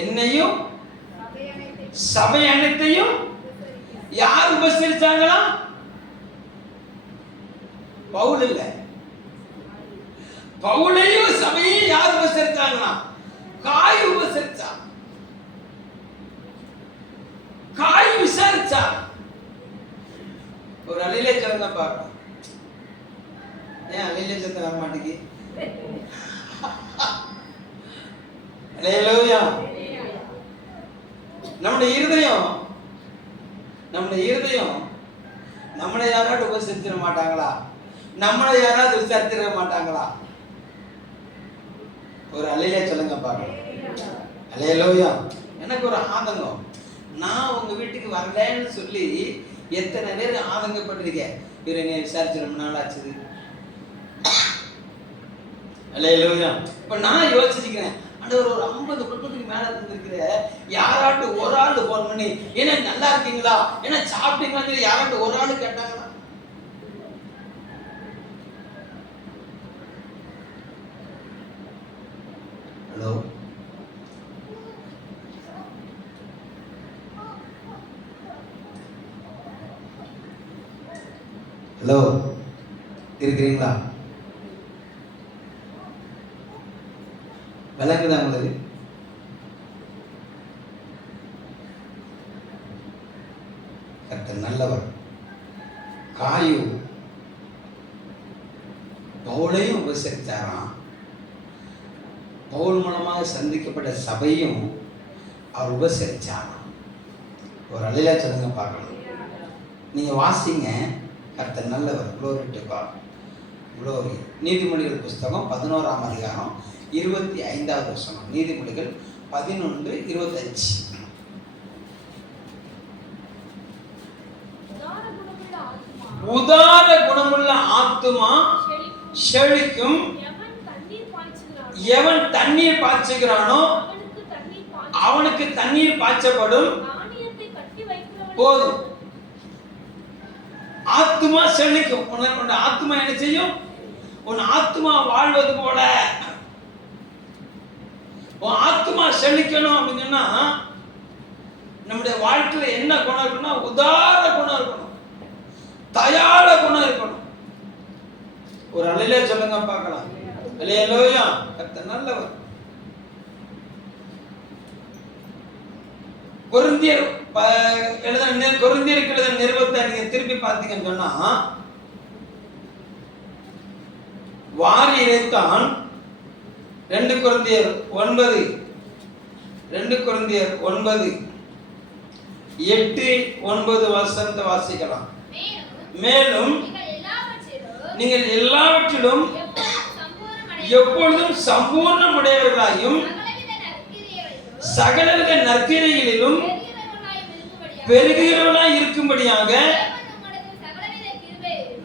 என்னையும் சபை அனைத்தையும் யார் உபசரிச்சாங்களா? பவுல் இல்ல, பவுலையும் சபையும் யார் உபசரிச்சாங்களா? காய் உபசரிச்சா, காய் விசாரிச்சா. ஒரு அலையிலே சொல்லுங்க பார்க்கலாம். ஏன் அலையிலே சத்தம் வர மாட்டேங்கி? அல்லேலூயா. நம்முடைய இருதயம் நம்மளை யாராவது உபசரிச்சிட மாட்டாங்களா? நம்மளை யாராவது விசாரிச்சிட மாட்டாங்களா? ஒரு அலையிலே சொல்லுங்க பார்க்கலாம். அல்லேலூயா. எனக்கு ஒரு ஆதங்கம், நான் உங்க வீட்டுக்கு வரலன்னு சொல்லி எத்தனை பேர் ஆதங்கப்பட்டிருக்கேன். இவரை என்னை விசாரிச்சு ரொம்ப நாள் ஆச்சுது. அல்லேலூயா. இப்ப நான் யோசிச்சுக்கிறேன், ஒரு 50 குடும்பத்துக்கு மேல இருந்திருக்கிற யாராட்டு ஒரு ஆள் போன் பண்ணி என்ன நல்லா இருக்கீங்களா, என்ன சாப்பிட்டீங்களா யாராட்டு ஒரு ஆள் கேட்டாங்களா? ஹலோ, ஹலோ, இருக்கிறீங்களா? விளங்குதா உங்களுக்கு? கர்த்தர் நல்லவர். காயு பவுலையும் உபசரித்தாராம். பவுல் மூலமாக சந்திக்கப்பட்ட சபையும் அவர் உபசரிச்சாராம். ஒரு அலையில சொல்லுங்க பார்க்கலாம். நீங்க வாசிங்க, கர்த்தர் நல்லவர். Glory to God. குளோரி. நீதிமொழிகள் புஸ்தகம் 11ஆம் அதிகாரம் 25வது வசனம். நீதிமொழிகள் 11:25. உதார குணமுள்ள ஆத்துமா செழிக்கும். எவன் தண்ணீர் பாய்ச்சுகிறானோ அவனுக்கு தண்ணீர் பாய்ச்சப்படும். போதும். ஆத்துமா செழிக்கும். உன் ஆத்துமா என்ன செய்யும்? உன் ஆத்துமா வாழ்வது போல உன் ஆத்துமா செழிக்கணும் அப்படின்னு சொன்னா நம்முடைய வாழ்க்கையில என்ன குணம் இருக்குன்னா, உதார குணம் இருக்கணும், தயாள குணம் இருக்கணும். ஒரு அலையில சொல்லுங்க பார்க்கலாம். அல்லேலூயா. கர்த்தர் நல்லவர். கொரிந்தியருக்கு எழுதின நிருபத்தை நீங்க திருப்பி பார்த்தீங்கன்னு சொன்னா, வாரி இறைத்தான். 2 கொரிந்தியர் 9 8-9 வசனத்தை வாசிக்கலாம். மேலும் நீங்கள் எல்லாவற்றிலும் எப்பொழுதும் சம்பூர்ணமுடையவர்களாயும் சகலவித நற்கிரைகளிலும் பெருகிறவர்களாய் இருக்கும்படியாக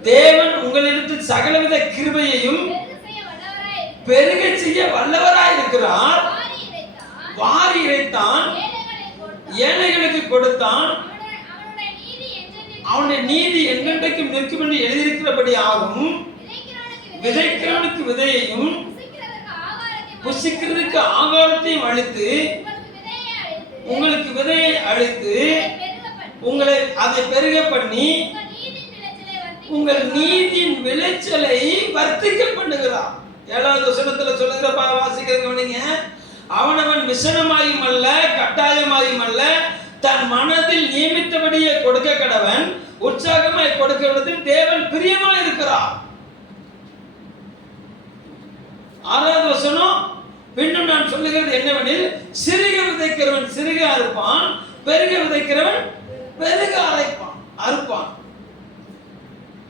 தேவன் உங்களிடத்தில் சகலவித கிருபையையும் பெருக செய்ய வல்லவராய் இருக்கிறார். வாரி இறைத்தான், ஏழைகளுக்கு கொடுத்தான், அவனுடைய நீதி என்றென்றைக்கும் நிற்கும் என்று எழுதியிருக்கிறபடி ஆகும். விதைக்கிறவனுக்கு விதையையும் புசிக்கிறதுக்கு ஆகாரத்தையும் அளித்து உங்களுக்கு விதையை அளித்து உங்களை அதை பெருக பண்ணி உங்கள் நீதியின் விளைச்சலை வர்த்திக்க பண்ணுகிறார். 7வது வசனத்துல சொல்லுகிறப்ப வாசிக்கிறவங்க, அவனவன் விசனமாயும் அல்ல கட்டாயமாயும் அல்ல, தன் மனதில் நியமித்தபடியே கொடுக்க கடவன். உற்சாகமாய் கொடுக்கிறதில் தேவன் பிரியமாய் இருக்கிறார். 6வது வசனம், பின்னும் நான் சொல்லுகிறது என்னவெனில், சிறுக விதைக்கிறவன் சிறுக அறுப்பான், பெருக விதைக்கிறவன் பெருக அறுப்பான்.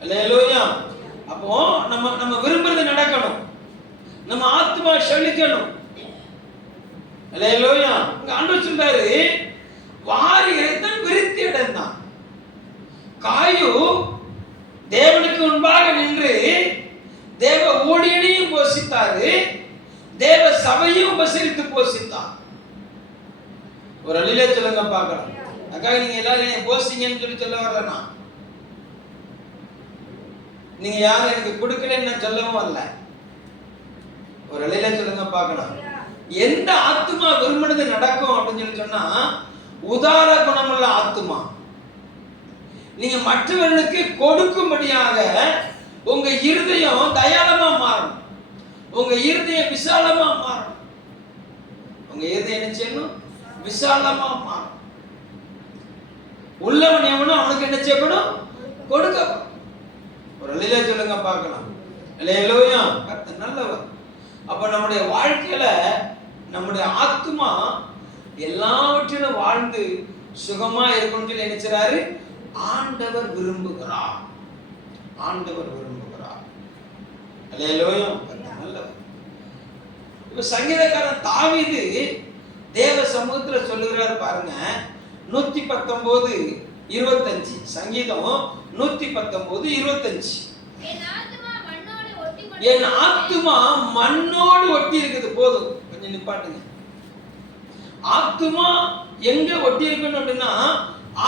அல்லேலூயா. அப்போ நம்ம விரும்புறது நடக்கணும், நம்ம ஆத்மா செழிக்கணும். அல்லேலூயா. ஆண்டவர் சொல்றாரு, வாரி இறைத்தான் விருத்தி அடைந்தான். காயு தேவனுக்கு முன்பாக நின்று தேவ ஊழியனையும் போஷித்தாரு, தேவ சபையும் உபசரித்து போஷித்தார். ஒரு அழிலே சொல்லுங்க பார்க்கலாம். அக்காக நீங்க எல்லாரும் போஷிங்கன்னு சொல்லி சொல்ல வரலன்னா, நீங்க யாரும் எனக்கு கொடுக்கலன்னு நான் சொல்லவும் வரல. ஒரு அழிலே சொல்லுங்க பார்க்கலாம். எந்த ஆத்துமா விரும்பினது நடக்கும் அப்படின்னு சொல்லி சொன்னா, உதார குணமுள்ள ஆத்துமா. நீங்க மற்றவர்களுக்கு கொடுக்கும்படியாக உங்க இருதயம் தயாளமா மாறும், உங்க இருதயம் விசாலமா மாறும். உங்க இருதயம் என்ன செய்யணும்? விசாலமா மாறும். உள்ளவன் எவனோ அவனுக்கு என்ன செய்யணும்? கொடுக்க. ஒரு அழிலே சொல்லுங்க பார்க்கலாம். அல்லேலூயா. கர்த்தர் நல்லவர். அப்ப நம்முடைய வாழ்க்கையில நம்முடைய ஆத்துமா எல்லாவற்றிலும் வாழ்ந்து சுகமா இருக்கணும்னு சொல்லி நினைச்சாரு. ஆண்டவர் விரும்புகிறார். ஆண்டவர் விரும்புகிறார். அல்லேலூயா. நல்லவர். இப்ப சங்கீதக்காரன் தாவீது தேவ சமூகத்துல சொல்லுகிறார் பாருங்க. 119:25 சங்கீதம் 119:25. என் ஆத்துமா மண்ணோடு ஒட்டி இருக்குது. போதும், கொஞ்சம் நிப்பாட்டுங்க. ஆத்துமா எங்க ஒட்டி இருக்கணும் அப்படின்னா,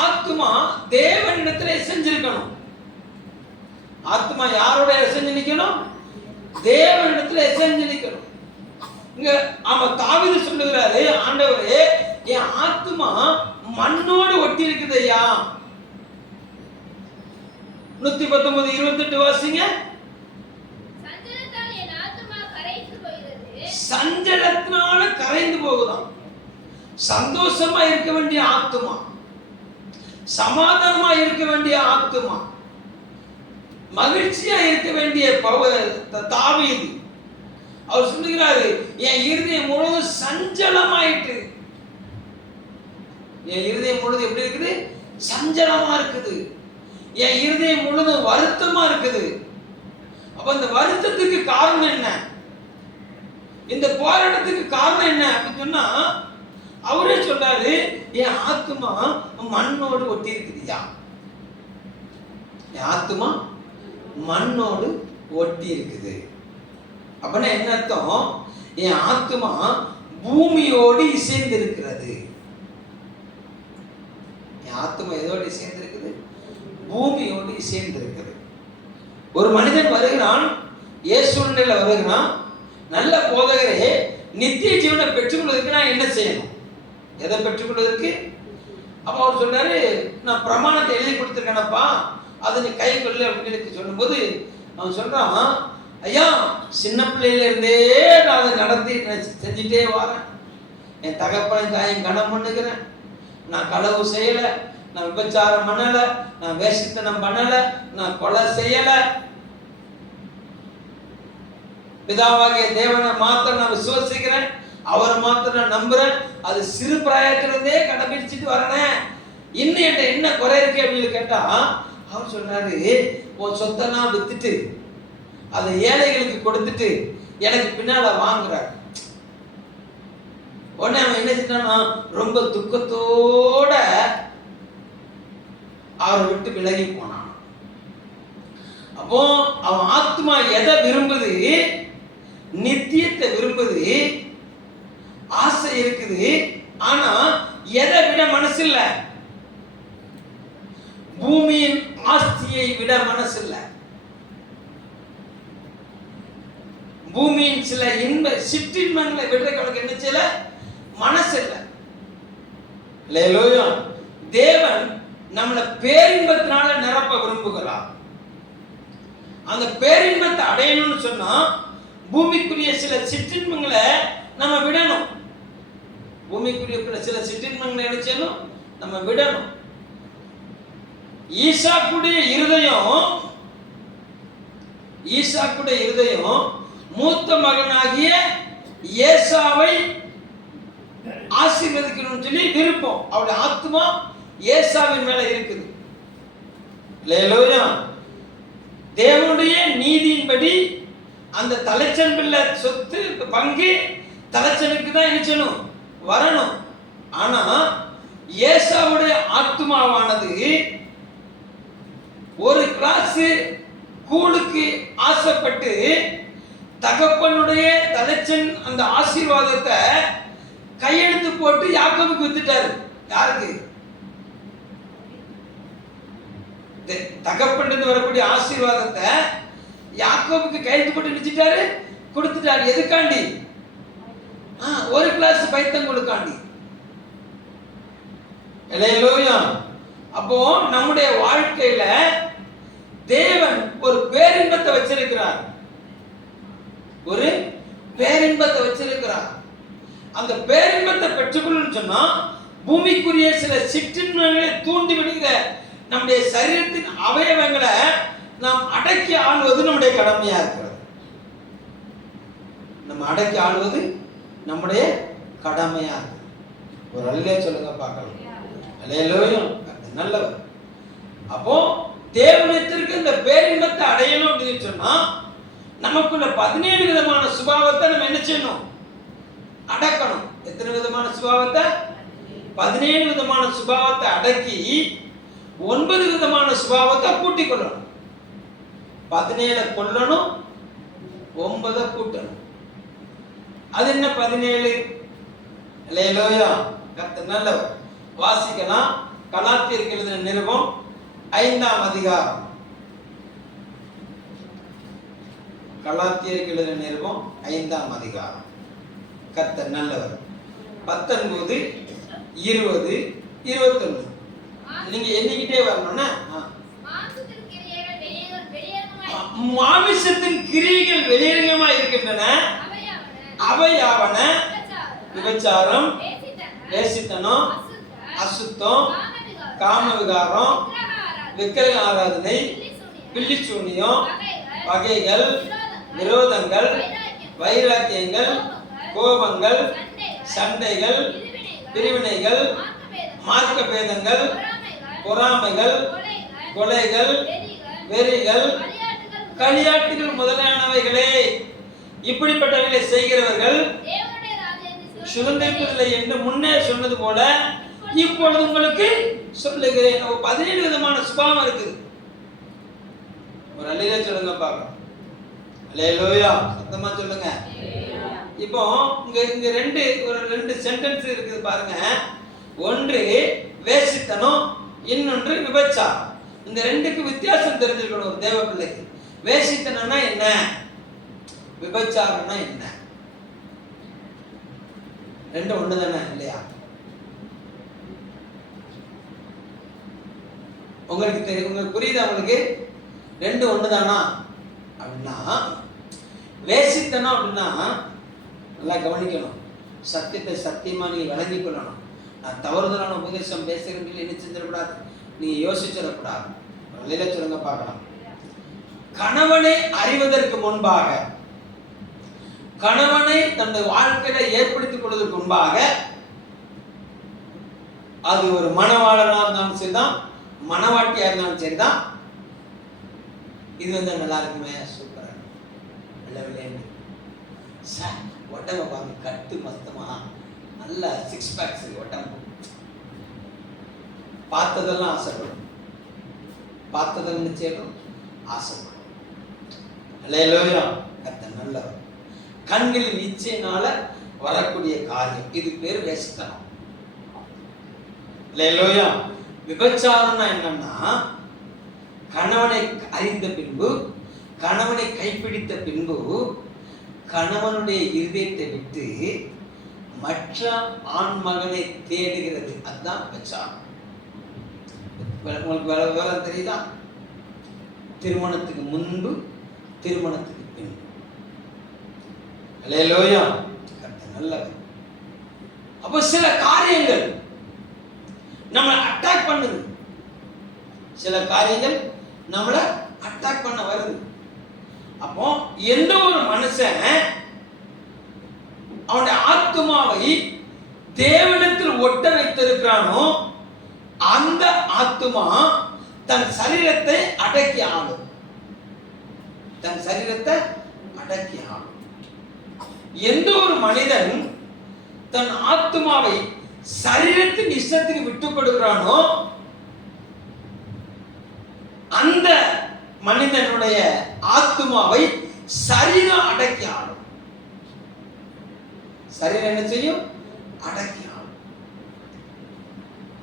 ஆத்துமா தேவனிடத்துல செஞ்சிருக்கணும். ஆத்துமா யாரோட செஞ்சு நிக்கணும்? தேவனிடத்துல செஞ்சு நிக்கணும். இங்க ஆமா தாவீது சொல்லுகிறாரு, ஆண்டவரே என் ஆத்துமா மண்ணோடு ஒட்டி இருக்குது ஐயா. 119 28 வாசிங்க. சஞ்சலத்தினால கரைந்து போகுதாம். சந்தோஷமா இருக்க வேண்டிய ஆத்துமா, சமாதானமா இருக்க வேண்டிய ஆத்துமா, மகிழ்ச்சியா இருக்க வேண்டிய தாவீது அவர் சொல்லுகிறாரு, என் இருதயம் முழுவதும் சஞ்சலமாயிட்டு. என் இருதயம் முழுவதும் எப்படி இருக்குது? சஞ்சலமா இருக்குது. என் இருதயம் முழுவதும் வருத்தமா இருக்குது. அப்ப இந்த வருத்தத்துக்கு காரணம் என்ன? இந்த போராட்டத்துக்கு காரணம் என்ன அப்படின்னு சொன்னா, அவரே சொல்றாரு, என் ஆத்துமா மண்ணோடு ஒட்டி இருக்குதுயா. என் ஆத்துமா மண்ணோடு ஒட்டி இருக்குது. அப்படின்னா என்ன அர்த்தம்? என் ஆத்துமா பூமியோடு இசைந்து இருக்கிறது. என் ஆத்துமா எதோடு இசைந்து இருக்குது? பூமியோடு இசைந்து இருக்குது. ஒரு மனிதன் வருகிறான், இயேசுவில் வருகிறான், நல்ல போதகரே, நித்திய ஜீவனை பெற்றுக்கொள்வதற்கு நான் என்ன செய்யணும்? எதை பெற்றுக்கொள்வதற்கு? அப்போ அவர் சொல்றாரு, நான் பிரமாணத்தை எழுதி கொடுத்துருக்கேனப்பா, அதை நீ கை கொள்ளு அப்படின்னு சொல்லும்போது அவன் சொல்றான், ஐயா, சின்ன பிள்ளையில இருந்தே நான் அதை நடத்தி செஞ்சுட்டே வரேன். என் தகப்பனை தாயும் கனம் பண்ணுகிறேன். நான் களவு செய்யல, நான் விபச்சாரம் பண்ணல, நான் வேசித்தனம் பண்ணல, நான் கொலை செய்யல. பிதாவாகிய தேவனை மாத்திரம் நான் விசுவாசிக்கிறேன், அவரை மாத்திரம் நான் நம்புறேன். அது சிறு பிராயத்திலிருந்தே கடைபிடிச்சிட்டு வரேன். இன்னும் என்கிட்ட என்ன குறை இருக்கு அப்படின்னு கேட்டா, அவர் சொல்றாரு, உன் சொத்தெல்லாம் வித்துட்டு அதை ஏழைகளுக்கு கொடுத்துட்டு எனக்கு பின்னால வாங்குறாரு. உடனே அவன் என்ன செஞ்சானா, ரொம்ப துக்கத்தோட அவரை விட்டு விலகி போனான். அப்போ அவன் ஆத்மா எதை விரும்புது? நித்தியத்தை விரும்புது, ஆசை இருக்குது. ஆனா எதை விட மனசு இல்ல? பூமியின் ஆஸ்தியை விட மனசு இல்ல. பூமியின் சில இன்ப சிற்றின்பங்களை விடுறவங்களுக்கு என்ன செய்யல? மனசு இல்ல. அல்லேலூயா. தேவன் நம்மளை பேரின்பத்தினால நிரப்ப விரும்புகிறார். அந்த பேரின்பத்தை அடையணும்னு சொன்னா பூமிக்குரிய சில சிற்றின்பங்களை நம்ம விடணும். பூமிக்குரிய சில சிற்றின்பங்களை என்ன செய்யணும்? நம்ம விடணும். ஈசாக்குடைய இருதயம் மூத்த மகனாகிய ஏசாவை ஆசீர்வதிக்கணும்னு சொல்லி விருப்பம். அவருடைய ஆத்மா ஏசாவின் மேல இருக்குது. அல்லேலூயா. தேவனுடைய நீதியின்படி அந்த தலைச்சன் பிள்ளை சொத்து பங்கு தலைச்சனுக்கு தான் என்ன செய்யணும்? வரணும். ஆனா ஏசாவுடைய ஆத்மாவானது ஒரு கிளாஸ் கூழுக்கு ஆசைப்பட்டு தகப்பனுடைய தலைச்சன் அந்த ஆசீர்வாதத்தை கையெழுத்து போட்டு யாக்கோபுக்கு வித்துட்டாரு. யாருக்கு? தகப்பன் வரக்கூடிய ஆசீர்வாதத்தை யாக்கோபுக்கு கையெழுத்து போட்டு நினைச்சிட்டாரு, கொடுத்துட்டாரு. எதுக்காண்டி? ஒரு கிளாஸ் பைத்தங்களுக்காண்டி. அல்லேலூயா. அப்போ நம்முடைய வாழ்க்கையில தேவன் ஒரு பேரின்பத்தை வச்சிருக்கிறார். ஒரு பேரின்பத்தை வச்சிருக்கிறார். அந்த பேரின்பத்தை பெற்றுக்கொள்ளணும்னு சொன்னா பூமிக்குரிய சில சிற்றின்பங்களை தூண்டி விடுகிற நம்முடைய சரீரத்தின் அவயவங்களை நாம் அடக்கி ஆள்வது நம்முடைய கடமையா இருக்கிறது. நம்ம அடக்கி ஆள்வது நம்முடைய கடமையா இருக்கு. ஒரு அல்லே சொல்லுங்க பார்க்கலாம். அல்லேலூயா. நல்லவர். அப்போ தேவனத்திற்கு இந்த பேரின்பத்தை அடையணும் அப்படின்னு சொன்னா நமக்குள்ள 17 விதமான சுபாவத்தை நம்ம என்ன செய்யணும்? அடக்கணும். எத்தனை விதமான சுபாவத்தை? 17 விதமான சுபாவத்தை அடக்கி 9 விதமான சுபாவத்தை கூட்டிக் கொள்ளணும். 17 கொல்லணும், 9 கூட்டணும். அது என்ன 17? அல்லேலூயா. கர்த்தர் நல்லவர். வாசிக்கலாம். கலாத்தியருக்கு எழுதின நிருபம் 5ஆம் அதிகாரம். கலாத்தியருக்கு எழுதின நிருபம் 5ஆம் அதிகாரம். கர்த்தர் நல்லவர். 19, 20, 21 நீங்க எண்ணிக்கிட்டே வரணும்னா மாமிசத்தின் கிரியைகள் வெளியரங்கமா இருக்கின்றன. அவையாவன விபச்சாரம், வேசித்தனம், அசுத்தம், காம விகாரம், விக்கிரக ஆராதனை, பில்லிசூனியம், பகைகள், விரோதங்கள், வைராக்கியங்கள், கோபங்கள், சண்டைகள், பிரிவினைகள், மார்க்க பேதங்கள், பொறாமைகள், கொலைகள், வெறிகள், களியாட்டுகள் முதலானவைகளே. இப்படிப்பட்டவைகளை செய்கிறவர்கள் சுதந்திரத்தில்லை என்று முன்னே சொன்னது போல இப்பொழுது உங்களுக்கு சொல்லுகிறேன். 17 விதமான சுபாவம் இருக்குது. ஒரு அல்லேலூயா சொல்லுங்க பாக்கலாம். அல்லேலூயா சத்தமா சொல்லுங்க. இப்போ இங்க ரெண்டு சென்டென்ஸ் இருக்குது பாருங்க. ஒன்று வேசித்தனம், இன்னொன்று விபச்சாரம். இந்த ரெண்டுக்கு வித்தியாசம் தெரிஞ்சிருக்கணும் ஒரு தேவ பிள்ளைக்கு. வேசித்தனம்னா என்ன, விபச்சாரம்னா என்ன? ரெண்டும் ஒண்ணு தானே இல்லையா? உங்களுக்கு தெரியும், உங்களுக்கு புரியுதா? உங்களுக்கு ரெண்டும் ஒண்ணு தானா அப்படின்னா, வேசித்தனம் அப்படின்னா நல்லா கவனிக்கணும். சத்தியத்தை சத்தியமா நீ விளங்கி கொள்ளணும். நான் தவறுதலான உபதேசம் பேசுகிறேன் என்ன செஞ்சிடக்கூடாது, நீ யோசிச்சிடக்கூடாது. வெளியில சொல்லுங்க பார்க்கலாம். கணவனை அறிவதற்கு முன்பாக, கணவனை தன்னுடைய வாழ்க்கையில ஏற்படுத்திக் கொள்வதற்கு முன்பாக, அது ஒரு மணவாளனா இருந்தாலும் சரிதான், மணவாட்டியா இருந்தாலும் சரிதான், இது வந்து நல்லா இருக்குமே, சூப்பரா இல்ல சார், உடம்பை பாருங்க, கட்டு மொத்தமா நல்ல 6 பேக்ஸ் உடம்பு, பார்த்ததெல்லாம் ஆசைப்படும், பார்த்ததெல்லாம் நிச்சயம் ஆசைப்படும். அல்லேலூயா. கர்த்தர் நல்லவர். கண்களின் இச்சையினால வரக்கூடிய காரியம், இது பேர் வேசித்தனம். அல்லேலூயா. விபச்சாரம்னா என்னன்னா, கணவனை அறிந்த பின்பு, கணவனை கைப்பிடித்த பின்பு, கணவனுடைய இருதயத்தை விட்டு மற்ற ஆண் மகனை தேடுகிறது. அதுதான் விபச்சாரம். உங்களுக்கு விவரம் தெரியுதா? திருமணத்துக்கு முன்பு, திருமணத்துக்கு பின்பு. அல்லேலூயா. கர்த்தர் நல்லவர். அப்போ சில காரியங்கள் நம்மளை அட்டாக் பண்ணுது, சில காரியங்கள் நம்மளை அட்டாக் பண்ண வருது. அப்போ எந்த ஒரு மனுஷன் அவனுடைய ஆத்துமாவை தேவனிடத்தில் ஒட்ட வைத்திருக்கிறானோ, அந்த ஆத்துமா தன் சரீரத்தை அடக்கி ஆளும். தன் சரீரத்தை அடக்கி ஆளும். எந்த ஒரு மனிதன் தன் ஆத்துமாவை சரீரத்தின் இஷ்டத்துக்கு விட்டுக் கொடுக்கிறானோ, அந்த மனிதனுடைய ஆத்துமாவை சரீரம் அடக்கி ஆளும். சரீரம் என்ன செய்யும்? அடக்கி ஆளும்.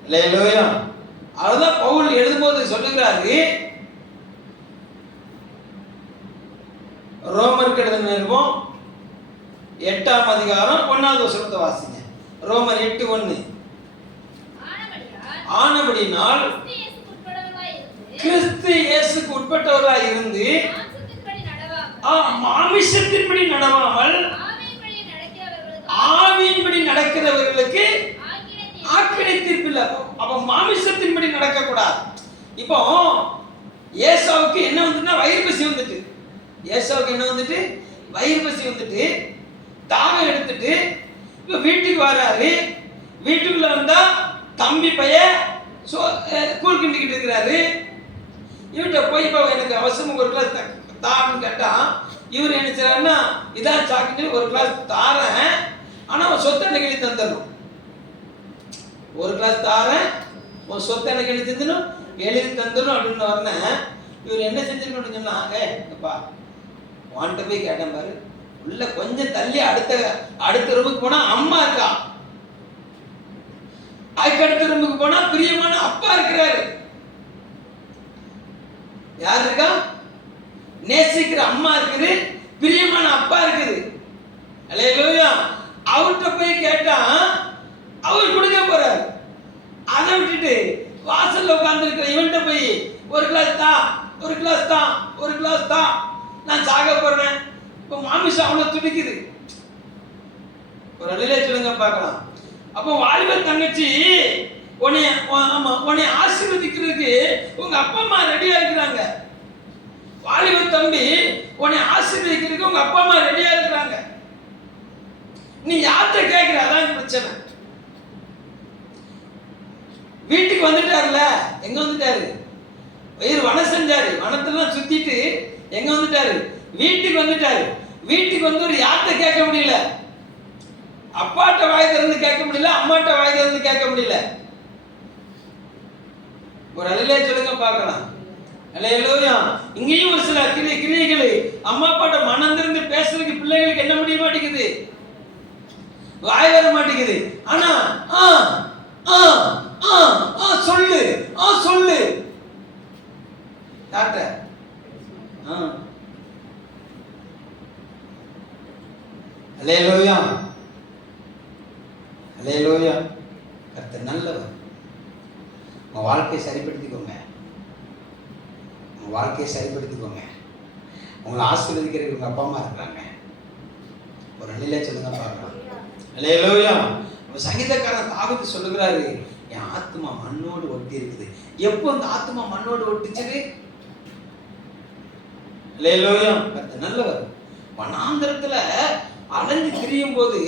அல்லேலூயா. அதுதான் பவுல் எழுதும்போது சொல்லுகிறாரு, ரோமருக்கு எழுதின நிருபம் 8ஆம் அதிகாரம் 1வது வசனத்தை வாசிங்க. ரோமர் 8:1. ஆனபடினால் கிறிஸ்து இயேசுக்கு உட்பட்டவர்களாய் இருந்து மாமிசத்தின்படி நடவாமல் ஆவியின்படி நடக்கிறவர்களுக்கு ஆக்கினை தீர்ப்பு இல்லை. அப்ப மாமிசத்தின்படி நடக்க கூடாது. இப்போ ஏசாவுக்கு என்ன வந்துட்டுனா வயிறு பசி வந்துட்டு, ஏசாவுக்கு என்ன வந்துட்டு? வயிறு பசி வந்துட்டு, தாகம் எடுத்துட்டு இப்ப வீட்டுக்கு வராரு. வீட்டுக்குள்ள வந்தா தம்பி பையன் கூழ் கிண்டிக்கிட்டு இருக்கிறாரு. இவர்கிட்ட போய் இப்போ எனக்கு அவசியம் ஒரு கிளாஸ் தான்னு கேட்டா, இவர் என்ன செய்யறாருன்னா, இதான் சாக்கிட்டு ஒரு கிளாஸ் தாரேன், ஆனா அவன் சொத்தை எனக்கு எழுதி தந்துடணும். ஒரு கிளாஸ் தாரேன், உன் சொத்தை எனக்கு எழுதி தந்துடும், எழுதி தந்துடும் அப்படின்னு வரேன். இவர் என்ன செஞ்சிருக்கணும்னு சொன்னா, ஏப்பா வான்ட்டு போய் கேட்டேன் பாரு, உள்ள கொஞ்சம் தள்ளி அடுத்த ரூமுக்கு போனா அம்மா இருக்கா, அதுக்கு அடுத்த ரூமுக்கு போனா பிரியமான அப்பா இருக்கிறாரு. யார் இருக்கா? நேசிக்கிற அம்மா இருக்குது, பிரியமான அப்பா இருக்குது. அல்லேலூயா. அவர்கிட்ட போய் கேட்டா அவர் கொடுக்க போறாரு. அதை விட்டுட்டு வாசல்ல உட்கார்ந்து இருக்கிற இவன்கிட்ட போய் ஒரு கிளாஸ் தான், ஒரு கிளாஸ் தான், ஒரு கிளாஸ் தான் ஆசீர்வதிக்குது. ஒரு அழிலே சொல்லுங்க பார்க்கலாம். அப்போ வாலிப தங்கச்சி உன்னை ஆசீர்வதிக்கிறதுக்கு உங்க அப்பா அம்மா ரெடியா இருக்கிறாங்க. வாலிப தம்பி உன்னை ஆசீர்வதிக்கிறதுக்கு உங்க அப்பா அம்மா ரெடியா இருக்கிறாங்க. நீ யார்கிட்ட கேட்கிற? அதான் பிரச்சனை. வீட்டுக்கு வந்துட்டாருல, எங்க வந்துட்டாரு? வயிறு வனம் செஞ்சாரு, வனத்தெல்லாம் சுத்திட்டு எங்க வந்துட்டாரு? வீட்டுக்கு வந்துட்டாரு. வீட்டுக்கு வந்து ஒரு யார்கிட்ட கேட்க முடியல, அப்பாட்ட வாய் திறந்து கேட்க முடியல, அம்மாட்ட வாய் திறந்து கேட்க முடியல. ஒரு அழிலே சொல்லுங்க பார்க்கலாம். அல்லேலூயா. இங்கேயும் ஒரு சில கிரியைகளை அம்மா அப்பாட்ட மனம் திறந்து பேசுறதுக்கு பிள்ளைகளுக்கு என்ன முடிய மாட்டேங்குது, வாய் வர மாட்டேங்குது. ஆனா சொல்லு சொல்லு டாக்டர். அல்லேலூயா அல்லேலூயா. கர்த்தர் நல்லவர். உங்க வாழ்க்கையை சரிப்படுத்திக்கோங்க, உங்க வாழ்க்கையை சரிப்படுத்திக்கோங்க. உங்களை ஆசீர்வதிக்கிறதுக்கு உங்க அப்பா அம்மா இருக்கிறாங்க. ஒரு அழிலே சொல்லுங்க பார்க்கலாம். அல்லேலூயா. சங்கீதக்காரன் தாவீது சொல்லுகிறாரு, என் ஆத்மா மண்ணோடு ஒட்டி இருக்குது. எப்போ அந்த ஆத்மா மண்ணோடு ஒட்டிச்சது? அல்லேலூயா. கர்த்தர் நல்லவர். வனாந்தரத்துல அலைஞ்சு திரியும் போது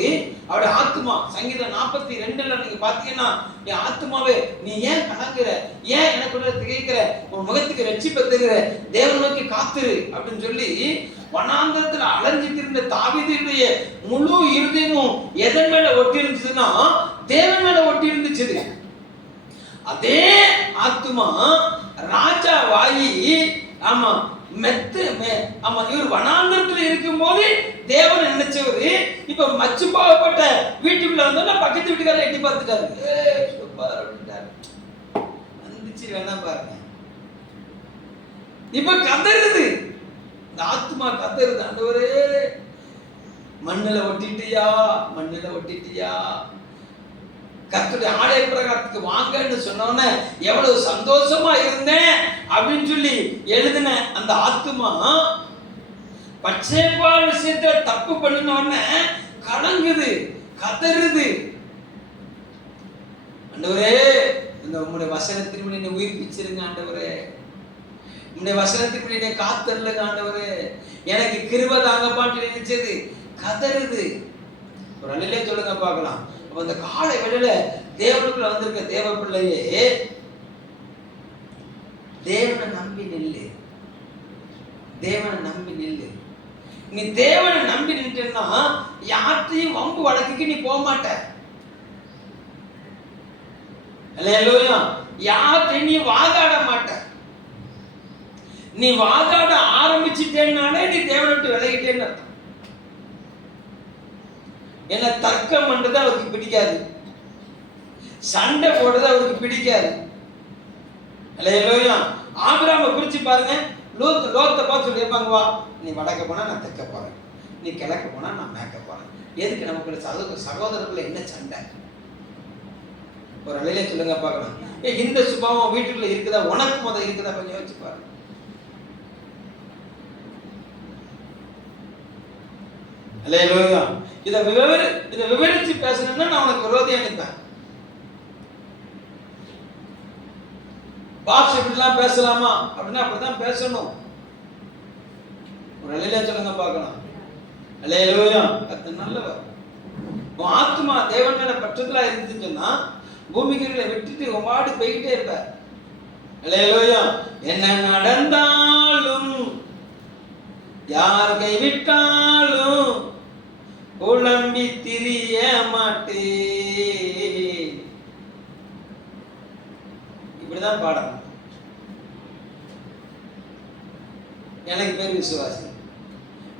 அவருடைய ஆத்மா, சங்கீதம் 42 நீங்க பாத்தீங்கன்னா, என் ஆத்மாவே நீ ஏன் கலங்குற, ஏன் எனக்கு திகைக்கிற, உன் முகத்துக்கு ரட்சிப்பை தருகிற தேவன் நோக்கி காத்துரு அப்படின்னு சொல்லி வனாந்தரத்துல அலைஞ்சிட்டு இருந்த தாவீதுடைய முழு இருதயமும் எதன் மேல ஒட்டி இருந்துச்சுன்னா தேவன் மேல ஒட்டி இருந்துச்சு. அதே ஆத்மா ராஜா வாயி இவர் வனாந்தரத்துல இருக்கும் போது தேவன் நினைச்சவரு இப்ப மச்சு பாவப்பட்ட வீட்டுக்குள்ள வந்தா பக்கத்து வீட்டுக்காரர் எட்டி பார்த்துட்டாரு. வந்துச்சு வேணா பாருங்க. இப்ப கதறுது, இந்த ஆத்மா கதறுது, ஆண்டவரே மண்ணுல ஒட்டிட்டியா, மண்ணுல ஒட்டிட்டியா. கர்த்தருடைய ஆலய பிரகாரத்துக்கு வாங்கன்னு சொன்னோன்னே எவ்வளவு சந்தோஷமா இருந்தேன் அப்படின்னு சொல்லி எழுதின அந்த ஆத்துமா பச்சைப்பால் விஷயத்துல தப்பு பண்ணினோன்னு கலங்குது, கதறுது. ஆண்டவரே இந்த உங்களுடைய வசனத்தின்படி என்னை உயிர்ப்பிச்சிருங்க ஆண்டவரே, உங்களுடைய வசனத்தின்படி என்னை காத்தருளுங்க ஆண்டவரே, எனக்கு கிருபை தாங்கப்பான்னு நினைச்சது கதறுது. ஒரு அழிலே சொல்லுங்க பார்க்கலாம். அந்த காலை வேளையில தேவனுக்குள்ள வந்திருக்க தேவ பிள்ளையே, தேவனை நம்பி நில்லு, தேவனை நம்பி நில்லு. நீ தேவனை நம்பி நின்றா யார்த்தையும் வம்பு வழக்குக்கு நீ போக மாட்ட. அல்லேலூயா. யார்த்தையும் நீ வாதாட மாட்ட. நீ வாதாட ஆரம்பிச்சிட்டேன்னாலே நீ தேவனை விட்டு விலகிட்டேன்னு அர்த்தம். என்ன தர்க்கம் பண்றது அவருக்கு பிடிக்காது, சண்டை போடுறது அவருக்கு பிடிக்காது. அல்லேலூயா. ஆபிரகாமை குறிச்சு பாருங்க, லோத்தை பார்த்து சொல்லியிருப்பாங்க, வா நீ வடக்க போனா நான் தெற்க போறேன், நீ கிழக்க போனா நான் மேற்க போறேன். எதுக்கு நமக்குள்ள சகோதரர்கள் என்ன சண்டை? ஒரு அழிலே சொல்லுங்க பார்க்கலாம். இந்த சுபாவம் வீட்டுக்குள்ள இருக்குதா, உனக்கு முதல் இருக்குதா, கொஞ்சம் யோசிச்சு பாருங்க. அல்லேலூயா. இதை விவரிச்சு பேசணும்னா நான் உனக்கு விரோதியா நிற்பேன். பாப்ஸ் இப்படிலாம் பேசலாமா அப்படின்னா அப்படிதான் பேசணும். ஒரு அழிலே சொல்லுங்க பார்க்கலாம். அல்லேலூயா. கர்த்தர் நல்லவர். உன் ஆத்மா தேவன் மேல பற்றுதலா இருந்துச்சுன்னா பூமிகளை விட்டுட்டு உமாடி போய்கிட்டே இருப்ப. அல்லேலூயா. என்ன நடந்தாலும் யார் கைவிட்டாலும் புலம்பி திரிய மாட்டே. இப்படிதான் பாடணும். எனக்கு பேர் விசுவாசி.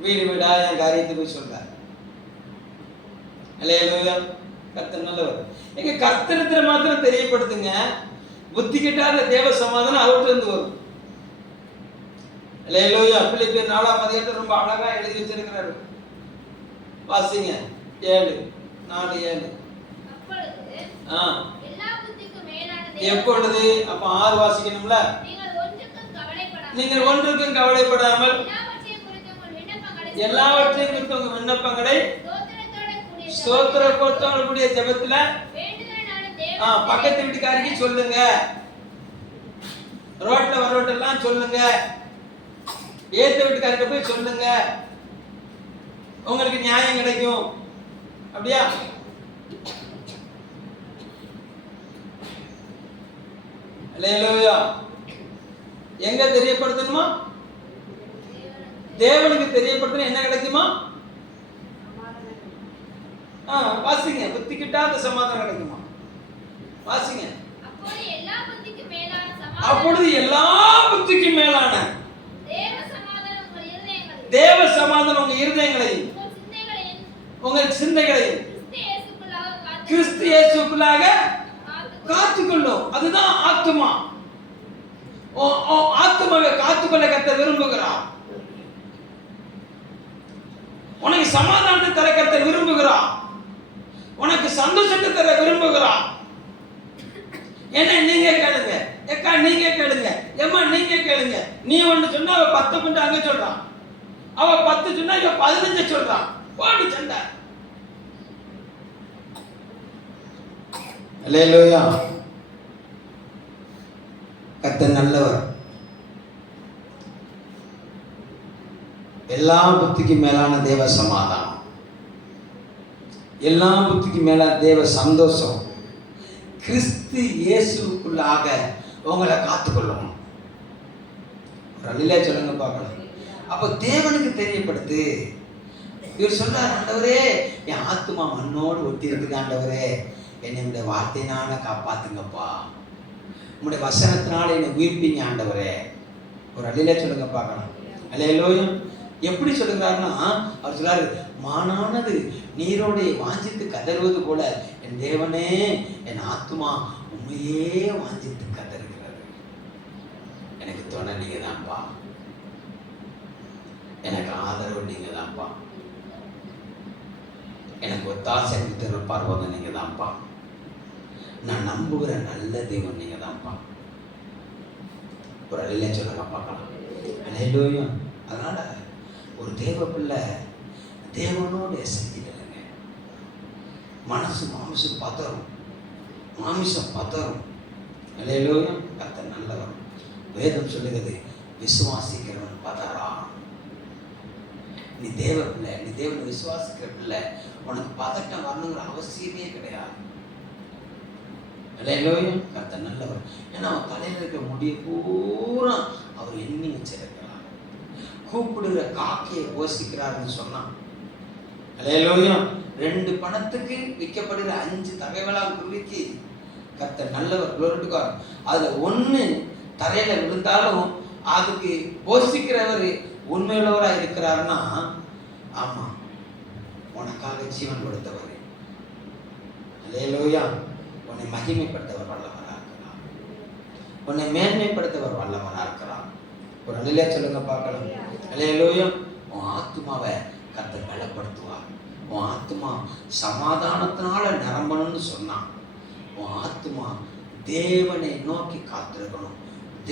வீடு வீடா என் காரியத்தை போய் சொல்ற. அல்லேலூயா. கர்த்தர் நல்லவர். எங்க கர்த்தரிடத்துல மாத்திரம் தெரியப்படுத்துங்க. புத்தி கெட்டாத தேவ சமாதானம் அவர்கிட்ட இருந்து வரும். அல்லேலூயா. பிலிப்பியர் 4ஆம் அதிகாரத்துல ரொம்ப அழகா எழுதி வச்சிருக்கிறாரு. வாசிங்க. 7:4-7. எப்பொழுது? அப்ப 6 வாசிக்கணும்ல. நீங்கள் ஒன்றுக்கும் கவலைப்படாமல் எல்லாவற்றையும் குறித்து உங்க விண்ணப்பங்களை ஸ்தோத்திரத்தோட கூடிய ஜெபத்துல பக்கத்து வீட்டுக்காரிக்கு சொல்லுங்க, ரோட்ல வரவட்டெல்லாம் சொல்லுங்க, ஏத்த வீட்டுக்காரிட்ட போய் சொல்லுங்க, உங்களுக்கு நியாயம் கிடைக்கும். அப்படியா? அல்லேலூயா. எங்க தெரியப்படுத்தணுமா? தேவனுக்கு தெரியப்படுத்தணும். என்ன கிடைக்குமா? வாசிங்க. புத்தி கிட்டாத சமாதானம் கிடைக்குமா? வாசிங்க. அப்பொழுது எல்லா புத்திக்கும் மேலான தேவ சமாதானம் உங்க இருதயங்களையும் உங்கள் சிந்தைகளையும் கிறிஸ்து இயேசுக்குள்ளாக காத்துக்கொள்ளும். அதுதான் ஆத்துமா. ஆத்துமாவை காத்துக்கொள்ள கர்த்தர் விரும்புகிறார். உனக்கு சமாதானத்தை தர கர்த்தர் விரும்புகிறார். உனக்கு சந்தோஷத்தை தர விரும்புகிறார். என்ன நீங்க கேளுங்க, ஏக்கா நீங்க கேளுங்க, ஏம்மா நீங்க கேளுங்க. நீ ஒண்ணு சொன்னா அவ 10 கொண்டு அங்க சொல்றான், அவ 10 சொன்னா இவ 15 சொல்றான். போடு சண்டை. அல்லேலூயா. கர்த்தர் நல்லவர். எல்லா புத்திக்கும் மேலான தேவ சமாதானம், எல்லா புத்திக்கும் மேலான தேவ சந்தோஷம் கிறிஸ்து இயேசுக்குள்ளாக உங்களை காத்துக்கொள்ளணும். ஒரு அல்லேலூயா சொல்லுங்க பார்க்கலாம். அப்ப தேவனுக்கு தெரியப்படுத்து. இவர் சொல்றார், ஆண்டவரே என் ஆத்துமா மண்ணோடு ஒட்டி இருக்குது, ஆண்டவரே என்னுடைய வார்த்தையினால காப்பாத்துங்கப்பா, உங்களுடைய வசனத்தினால என்னை உயிர்ப்பீங்க ஆண்டவரே. ஒரு அல்லேலூயா சொல்லுங்க பார்க்கலாம். அல்லேலூயா. எப்படி சொல்லுகிறாருன்னா, அவர் சொல்றாரு, மானானது நீரோடை வாஞ்சித்து கதறுவது போல என் தேவனே என் ஆத்துமா உண்மையே வாஞ்சித்து கதறுகிறது. எனக்கு துணை நீங்க தான்ப்பா, எனக்கு ஆதரவு நீங்க தான்ப்பா, எனக்கு ஒத்தாசை திருப்பார்வங்க நீங்க தான்ப்பா, நான் நம்புகிற நல்ல தெய்வம் நீங்க தான்ப்பா. ஒரு அல்லேலூயா சொல்லுங்க பார்க்கலாம். அல்லேலூயா. அதனால ஒரு தேவ பிள்ளை தேவனோடு செஞ்சிடலைங்க. மனசு மாமிசம் பதறும், மாமிசம் பதறும். அல்லேலூயா. கர்த்தர் நல்லவர். வேதம் சொல்லுகிறது, விசுவாசிக்கிறவன் பதறா. நீ தேவ பிள்ளை, நீ தேவனை விசுவாசிக்கிற பிள்ளை, உனக்கு பதட்டம் வரணுங்கிற அவசியமே கிடையாது. அல்லேலூயா. கர்த்தர் நல்லவர். ஏன்னா அவன் தலையில் இருக்கிற முடிய பூரா அவர் எண்ணி வச்சிருக்கிறார். கூப்பிடுகிற காக்கையை போஷிக்கிறார்னு சொன்னான். அல்லேலூயா. 2 பணத்துக்கு விற்கப்படுகிற 5 தகவலால் குருவிக்கு கர்த்தர் நல்லவர். குளோரிட்டுக்கார். அதுல 1 தரையில விழுந்தாலும் அதுக்கு போஷிக்கிறவர் உண்மையுள்ளவரா இருக்கிறார்னா, ஆமா உனக்காக ஜீவன் கொடுத்தவர். அல்லேலூயா. உன்னை மகிமைப்படுத்தவர் வல்லவரா இருக்கிறார், உன்னை மேன்மைப்படுத்தவர் வல்லவரா இருக்கிறார். ஒரு அல்லேலூயா சொல்லுங்க பார்க்கலாம். அல்லேலூயா. உன் ஆத்துமாவை கர்த்தர் பலப்படுத்துவார். உன் ஆத்துமா சமாதானத்தினால நிரம்பணும்னு சொன்னான். உன் ஆத்துமா தேவனை நோக்கி காத்திருக்கணும்.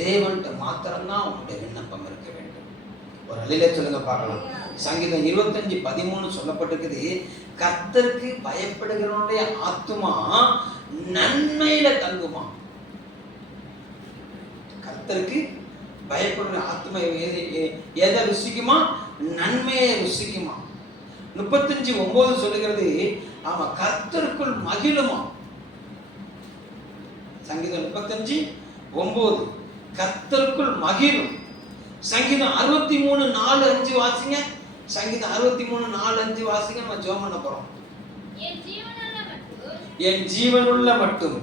தேவன்கிட்ட மாத்திரம்தான் உன்னுடைய விண்ணப்பம் இருக்க வேண்டும். ஒரு அல்லேலூயா சொல்லுங்க பார்க்கலாம். சங்கீதம் 25:13 சொல்லப்பட்டிருக்குது, கர்த்தருக்கு பயப்படுகிறவனுடைய ஆத்துமா நன்மையில தங்குமா. கர்த்தருக்கு பயப்படுற ஆத்மா எதை ருசிக்குமா? நன்மையை ருசிக்குமா. 35:9 சொல்லுகிறது, ஆமா கர்த்தருக்குள் மகிழுமா. சங்கீதம் 35:9 கர்த்தருக்குள் மகிழும். சங்கீதம் 63:4-5 வாசிங்க. சங்கீதம் 63:4-5 வாசிங்க. நம்ம ஜெபம் பண்ண போறோம். என் ஜீவனுள்ள மட்டும்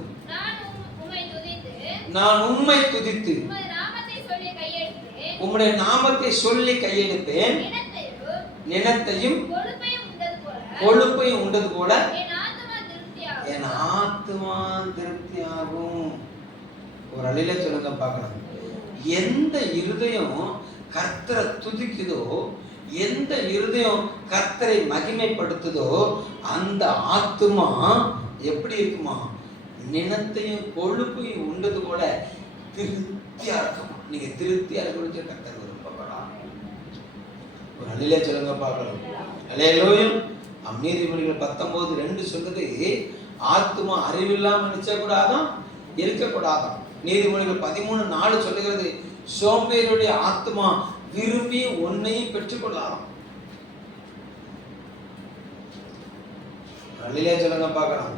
நான் உம்மை துதித்து உம்முடைய நாமத்தை சொல்லி கையெடுப்பேன். நினத்தையும் கொழுப்பையும் உண்டது போல என் ஆத்துமா திருப்தியாகும். ஒரு அல்லேலூயா சொல்லுங்க பார்க்கலாம். எந்த இருதயம் கர்த்தரை துதிக்குதோ, எந்த இருதயம் கர்த்தரை மகிமைப்படுத்துதோ, அந்த ஆத்துமா எப்படி இருக்குமா? நினத்தையும் கொழுப்பையும் உண்டது போல திருப்தியா இருக்குமா. நீங்க திருப்தியா இருக்க கர்த்தர் விரும்பப்படுறார். ஒரு அல்லேலூயா சொல்லுங்க பார்க்கலாம். அல்லேலூயா. நீதிமொழிகள் 19:2 சொல்லுது, ஆத்துமா அறிவில்லாம நிச்சயக்கூடாதான், இருக்கக்கூடாதான். நீதிமொழிகள் 13:4 சொல்லுகிறது, சோம்பேறியுடைய ஆத்துமா விரும்பி ஒன்னையும் பெற்றுக்கொள்ளாதான். அல்லேலூயா சொல்லுங்க பார்க்கலாம்.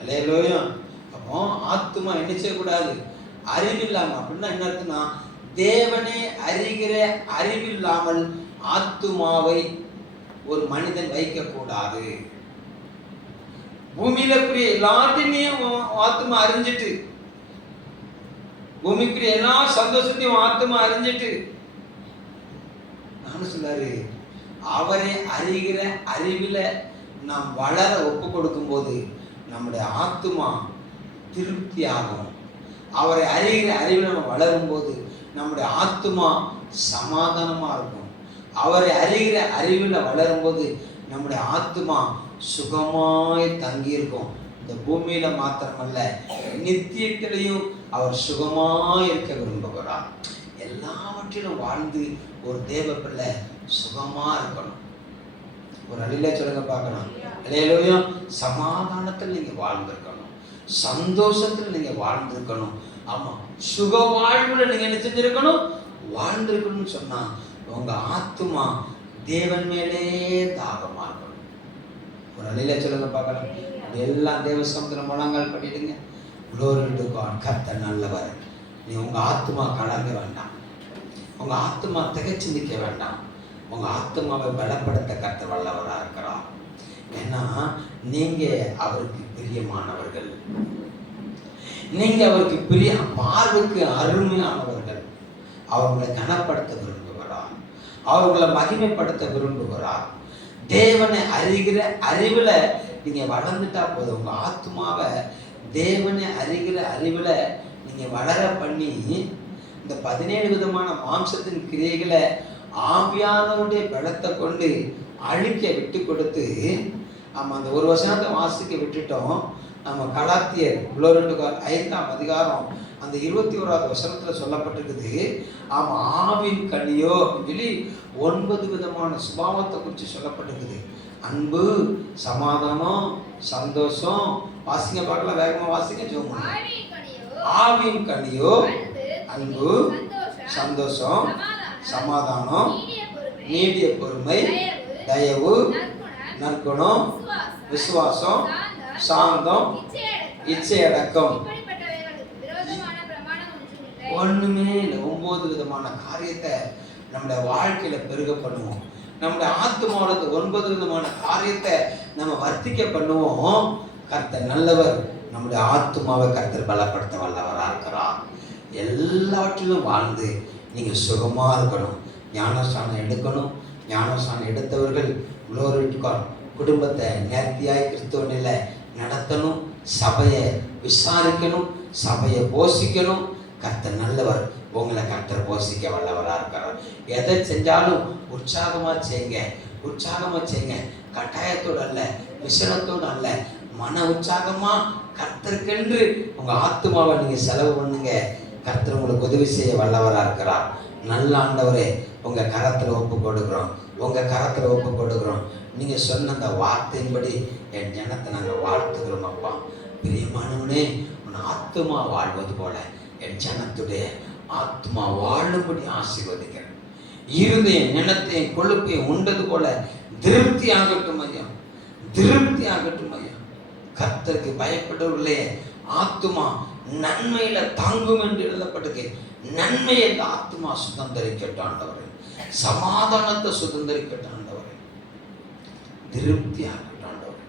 அல்லேலூயா. அப்போ ஆத்துமா என்ன செய்யக்கூடாது, அறிவில்லாம. அப்படின்னா என்ன அர்த்தம்னா, தேவனே அறிகிற அறிவில்லாமல் ஆத்துமாவை ஒரு மனிதன் வைக்க கூடாது. பூமியில கூடிய எல்லாத்தையும் ஆத்துமா அறிஞ்சிட்டு, பூமிக்குரிய எல்லா சந்தோஷத்தையும் ஆத்துமா அறிஞ்சிட்டு, நானும் சொல்லாரு, அவரை அறிகிற அறிவில நாம் வளர ஒப்பு கொடுக்கும் போது நம்முடைய ஆத்துமா திருப்தியாகும். அவரை அறிகிற அறிவில் நம்ம வளரும் போது நம்முடைய ஆத்துமா சமாதானமா இருக்கும். அவரை அறிகிற அறிவில் வளரும் போது நம்முடைய ஆத்துமா சுகமாய் தங்கியிருக்கும். இந்த பூமியில மாத்திரமல்ல, நித்தியத்திலையும் அவர் சுகமாய் இருக்க விரும்புகிறார். எல்லாவற்றிலும் வாழ்ந்து ஒரு தேவ பிள்ளை சுகமா இருக்கணும். ஒரு அல்லேலூயா சொல்லுங்க பார்க்கலாம். அல்லேலூயா. சமாதானத்தில் நீங்க வாழ்ந்திருக்கணும், சந்தோஷத்தில் நீங்க வாழ்ந்திருக்கணும். ஆமா, சுக வாழ்வுல நீங்க என்ன செஞ்சிருக்கணும், வாழ்ந்திருக்கணும்னு சொன்னா உங்க ஆத்துமா தேவன் மேலே தாகமா இருக்கணும். ஒரு அல்லேலூயா சொல்லுங்க பார்க்கலாம். எல்லாம் தேவ சமுத்திரம் முழங்கால் பண்ணிடுங்க. Glory to God. கர்த்தர் நல்லவர். நீ உங்க ஆத்துமா கலங்க வேண்டாம், உங்க ஆத்துமா திகைச்சு நிற்க வேண்டாம். உங்க ஆத்துமாவை பலப்படுத்த கர்த்தர் வல்லவரா இருக்கிறார். ஏன்னா நீங்க அவருக்கு பிரியமானவர்கள், நீங்க அவருக்கு பிரிய பார்வைக்கு அருமையானவர்கள். அவர்களை கனப்படுத்த விரும்புகிறார், அவர்களை மகிமைப்படுத்த விரும்புகிறார். தேவனை அறிகிற அறிவுல நீங்க வளர்ந்துட்டா போதும். உங்க ஆத்துமாவை தேவனை அறிகிற அறிவுல நீங்க வளர பண்ணி இந்த 17 விதமான மாம்சத்தின் கிரியைகளை ஆவியானவருடைய பலத்தை கொண்டு அழிக்க விட்டு கொடுத்து, நம்ம அந்த ஒரு வசனத்தை வாசிக்க விட்டுட்டோம். நம்ம கலாத்தியர் 5ஆம் அதிகாரம் அந்த 21வது வசனத்துல சொல்லப்பட்டிருக்குது. ஆமா, ஆவின் கனியோ சொல்லி 9 விதமான சுபாவத்தை குறித்து சொல்லப்பட்டிருக்குது. அன்பு, சமாதானம், சந்தோஷம். வாசிங்க பார்க்கலாம், வேகமா வாசிங்க. ஜோம். ஆவின் கனியோ அன்பு, சந்தோஷம், சமாதானம், நீடிய பொறுமை, தயவு, நற்குணம், விசுவாசம், சாந்தம், இச்சையடக்கம். ஒண்ணுமே இல்லை. 9 விதமான காரியத்தை நம்முடைய வாழ்க்கையில பெருக பண்ணுவோம். நம்முடைய ஆத்துமாவோட 9 விதமான காரியத்தை நம்ம வர்த்திக்க பண்ணுவோம். கர்த்தர் நல்லவர். நம்முடைய ஆத்துமாவை கர்த்தர் பலப்படுத்த வல்லவரா இருக்கிறார். எல்லாவற்றிலும் வாழ்ந்து நீங்க சுகமா இருக்கணும். ஞானஸ்தானம் எடுக்கணும். ஞானஸ்தானம் எடுத்தவர்கள் குடும்பத்தை நேர்த்தியாய் கிறிஸ்துவனில நடத்தணும். சபையை விசாரிக்கணும், சபையை போஷிக்கணும். கர்த்தர் நல்லவர். உங்களை கர்த்தர் போஷிக்க வல்லவரா இருக்கிறார். எதை செஞ்சாலும் உற்சாகமா செய்யுங்க, உற்சாகமா செய்யுங்க. கட்டாயத்தோடு அல்ல, மிஷனத்தோடு அல்ல, மன உற்சாகமா கர்த்தருக்கென்று உங்க ஆத்துமாவை நீங்க செலவு பண்ணுங்க. கர்த்தர் உங்களுக்கு உதவி செய்ய வல்லவரா இருக்கிறார். நல்ல ஆண்டவரே, உங்க கரத்துல ஒப்பு கொடுக்கிறோம், உங்க கரத்துல ஒப்பு கொடுக்கிறோம். நீங்க சொன்ன அந்த வார்த்தையின்படி என் ஜனத்தை நாங்கள் வாழ்த்துக்கிறோம். அப்பா பிரியமானவனே, உன் ஆத்துமா வாழ்வது போல என் ஜனத்துடைய ஆத்மா வாழும்படி ஆசீர்வதிக்கிறேன். இருதயம் நிலத்தையும் கொழுப்பையும் உண்டது போல திருப்தி ஆகட்டும் ஐயா, திருப்தி ஆகட்டும் ஐயா. கர்த்தருக்கு பயப்படுவர்களே ஆத்துமா நன்மையில தாங்கும் என்று எழுதப்பட்டிருக்கு. நன்மையை இந்த ஆத்துமா சுதந்திரிக்கட்டும் ஆண்டவரே, சமாதானத்தை சுதந்திரிக்கட்டும் ஆண்டவரே, திருப்தி ஆகட்டும் ஆண்டவரே,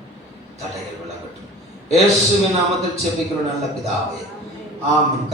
தடைகள் விலகட்டும். இயேசுவின் நாமத்தில் ஜெபிக்கிறோம் நல்ல பிதாவே, ஆமென்.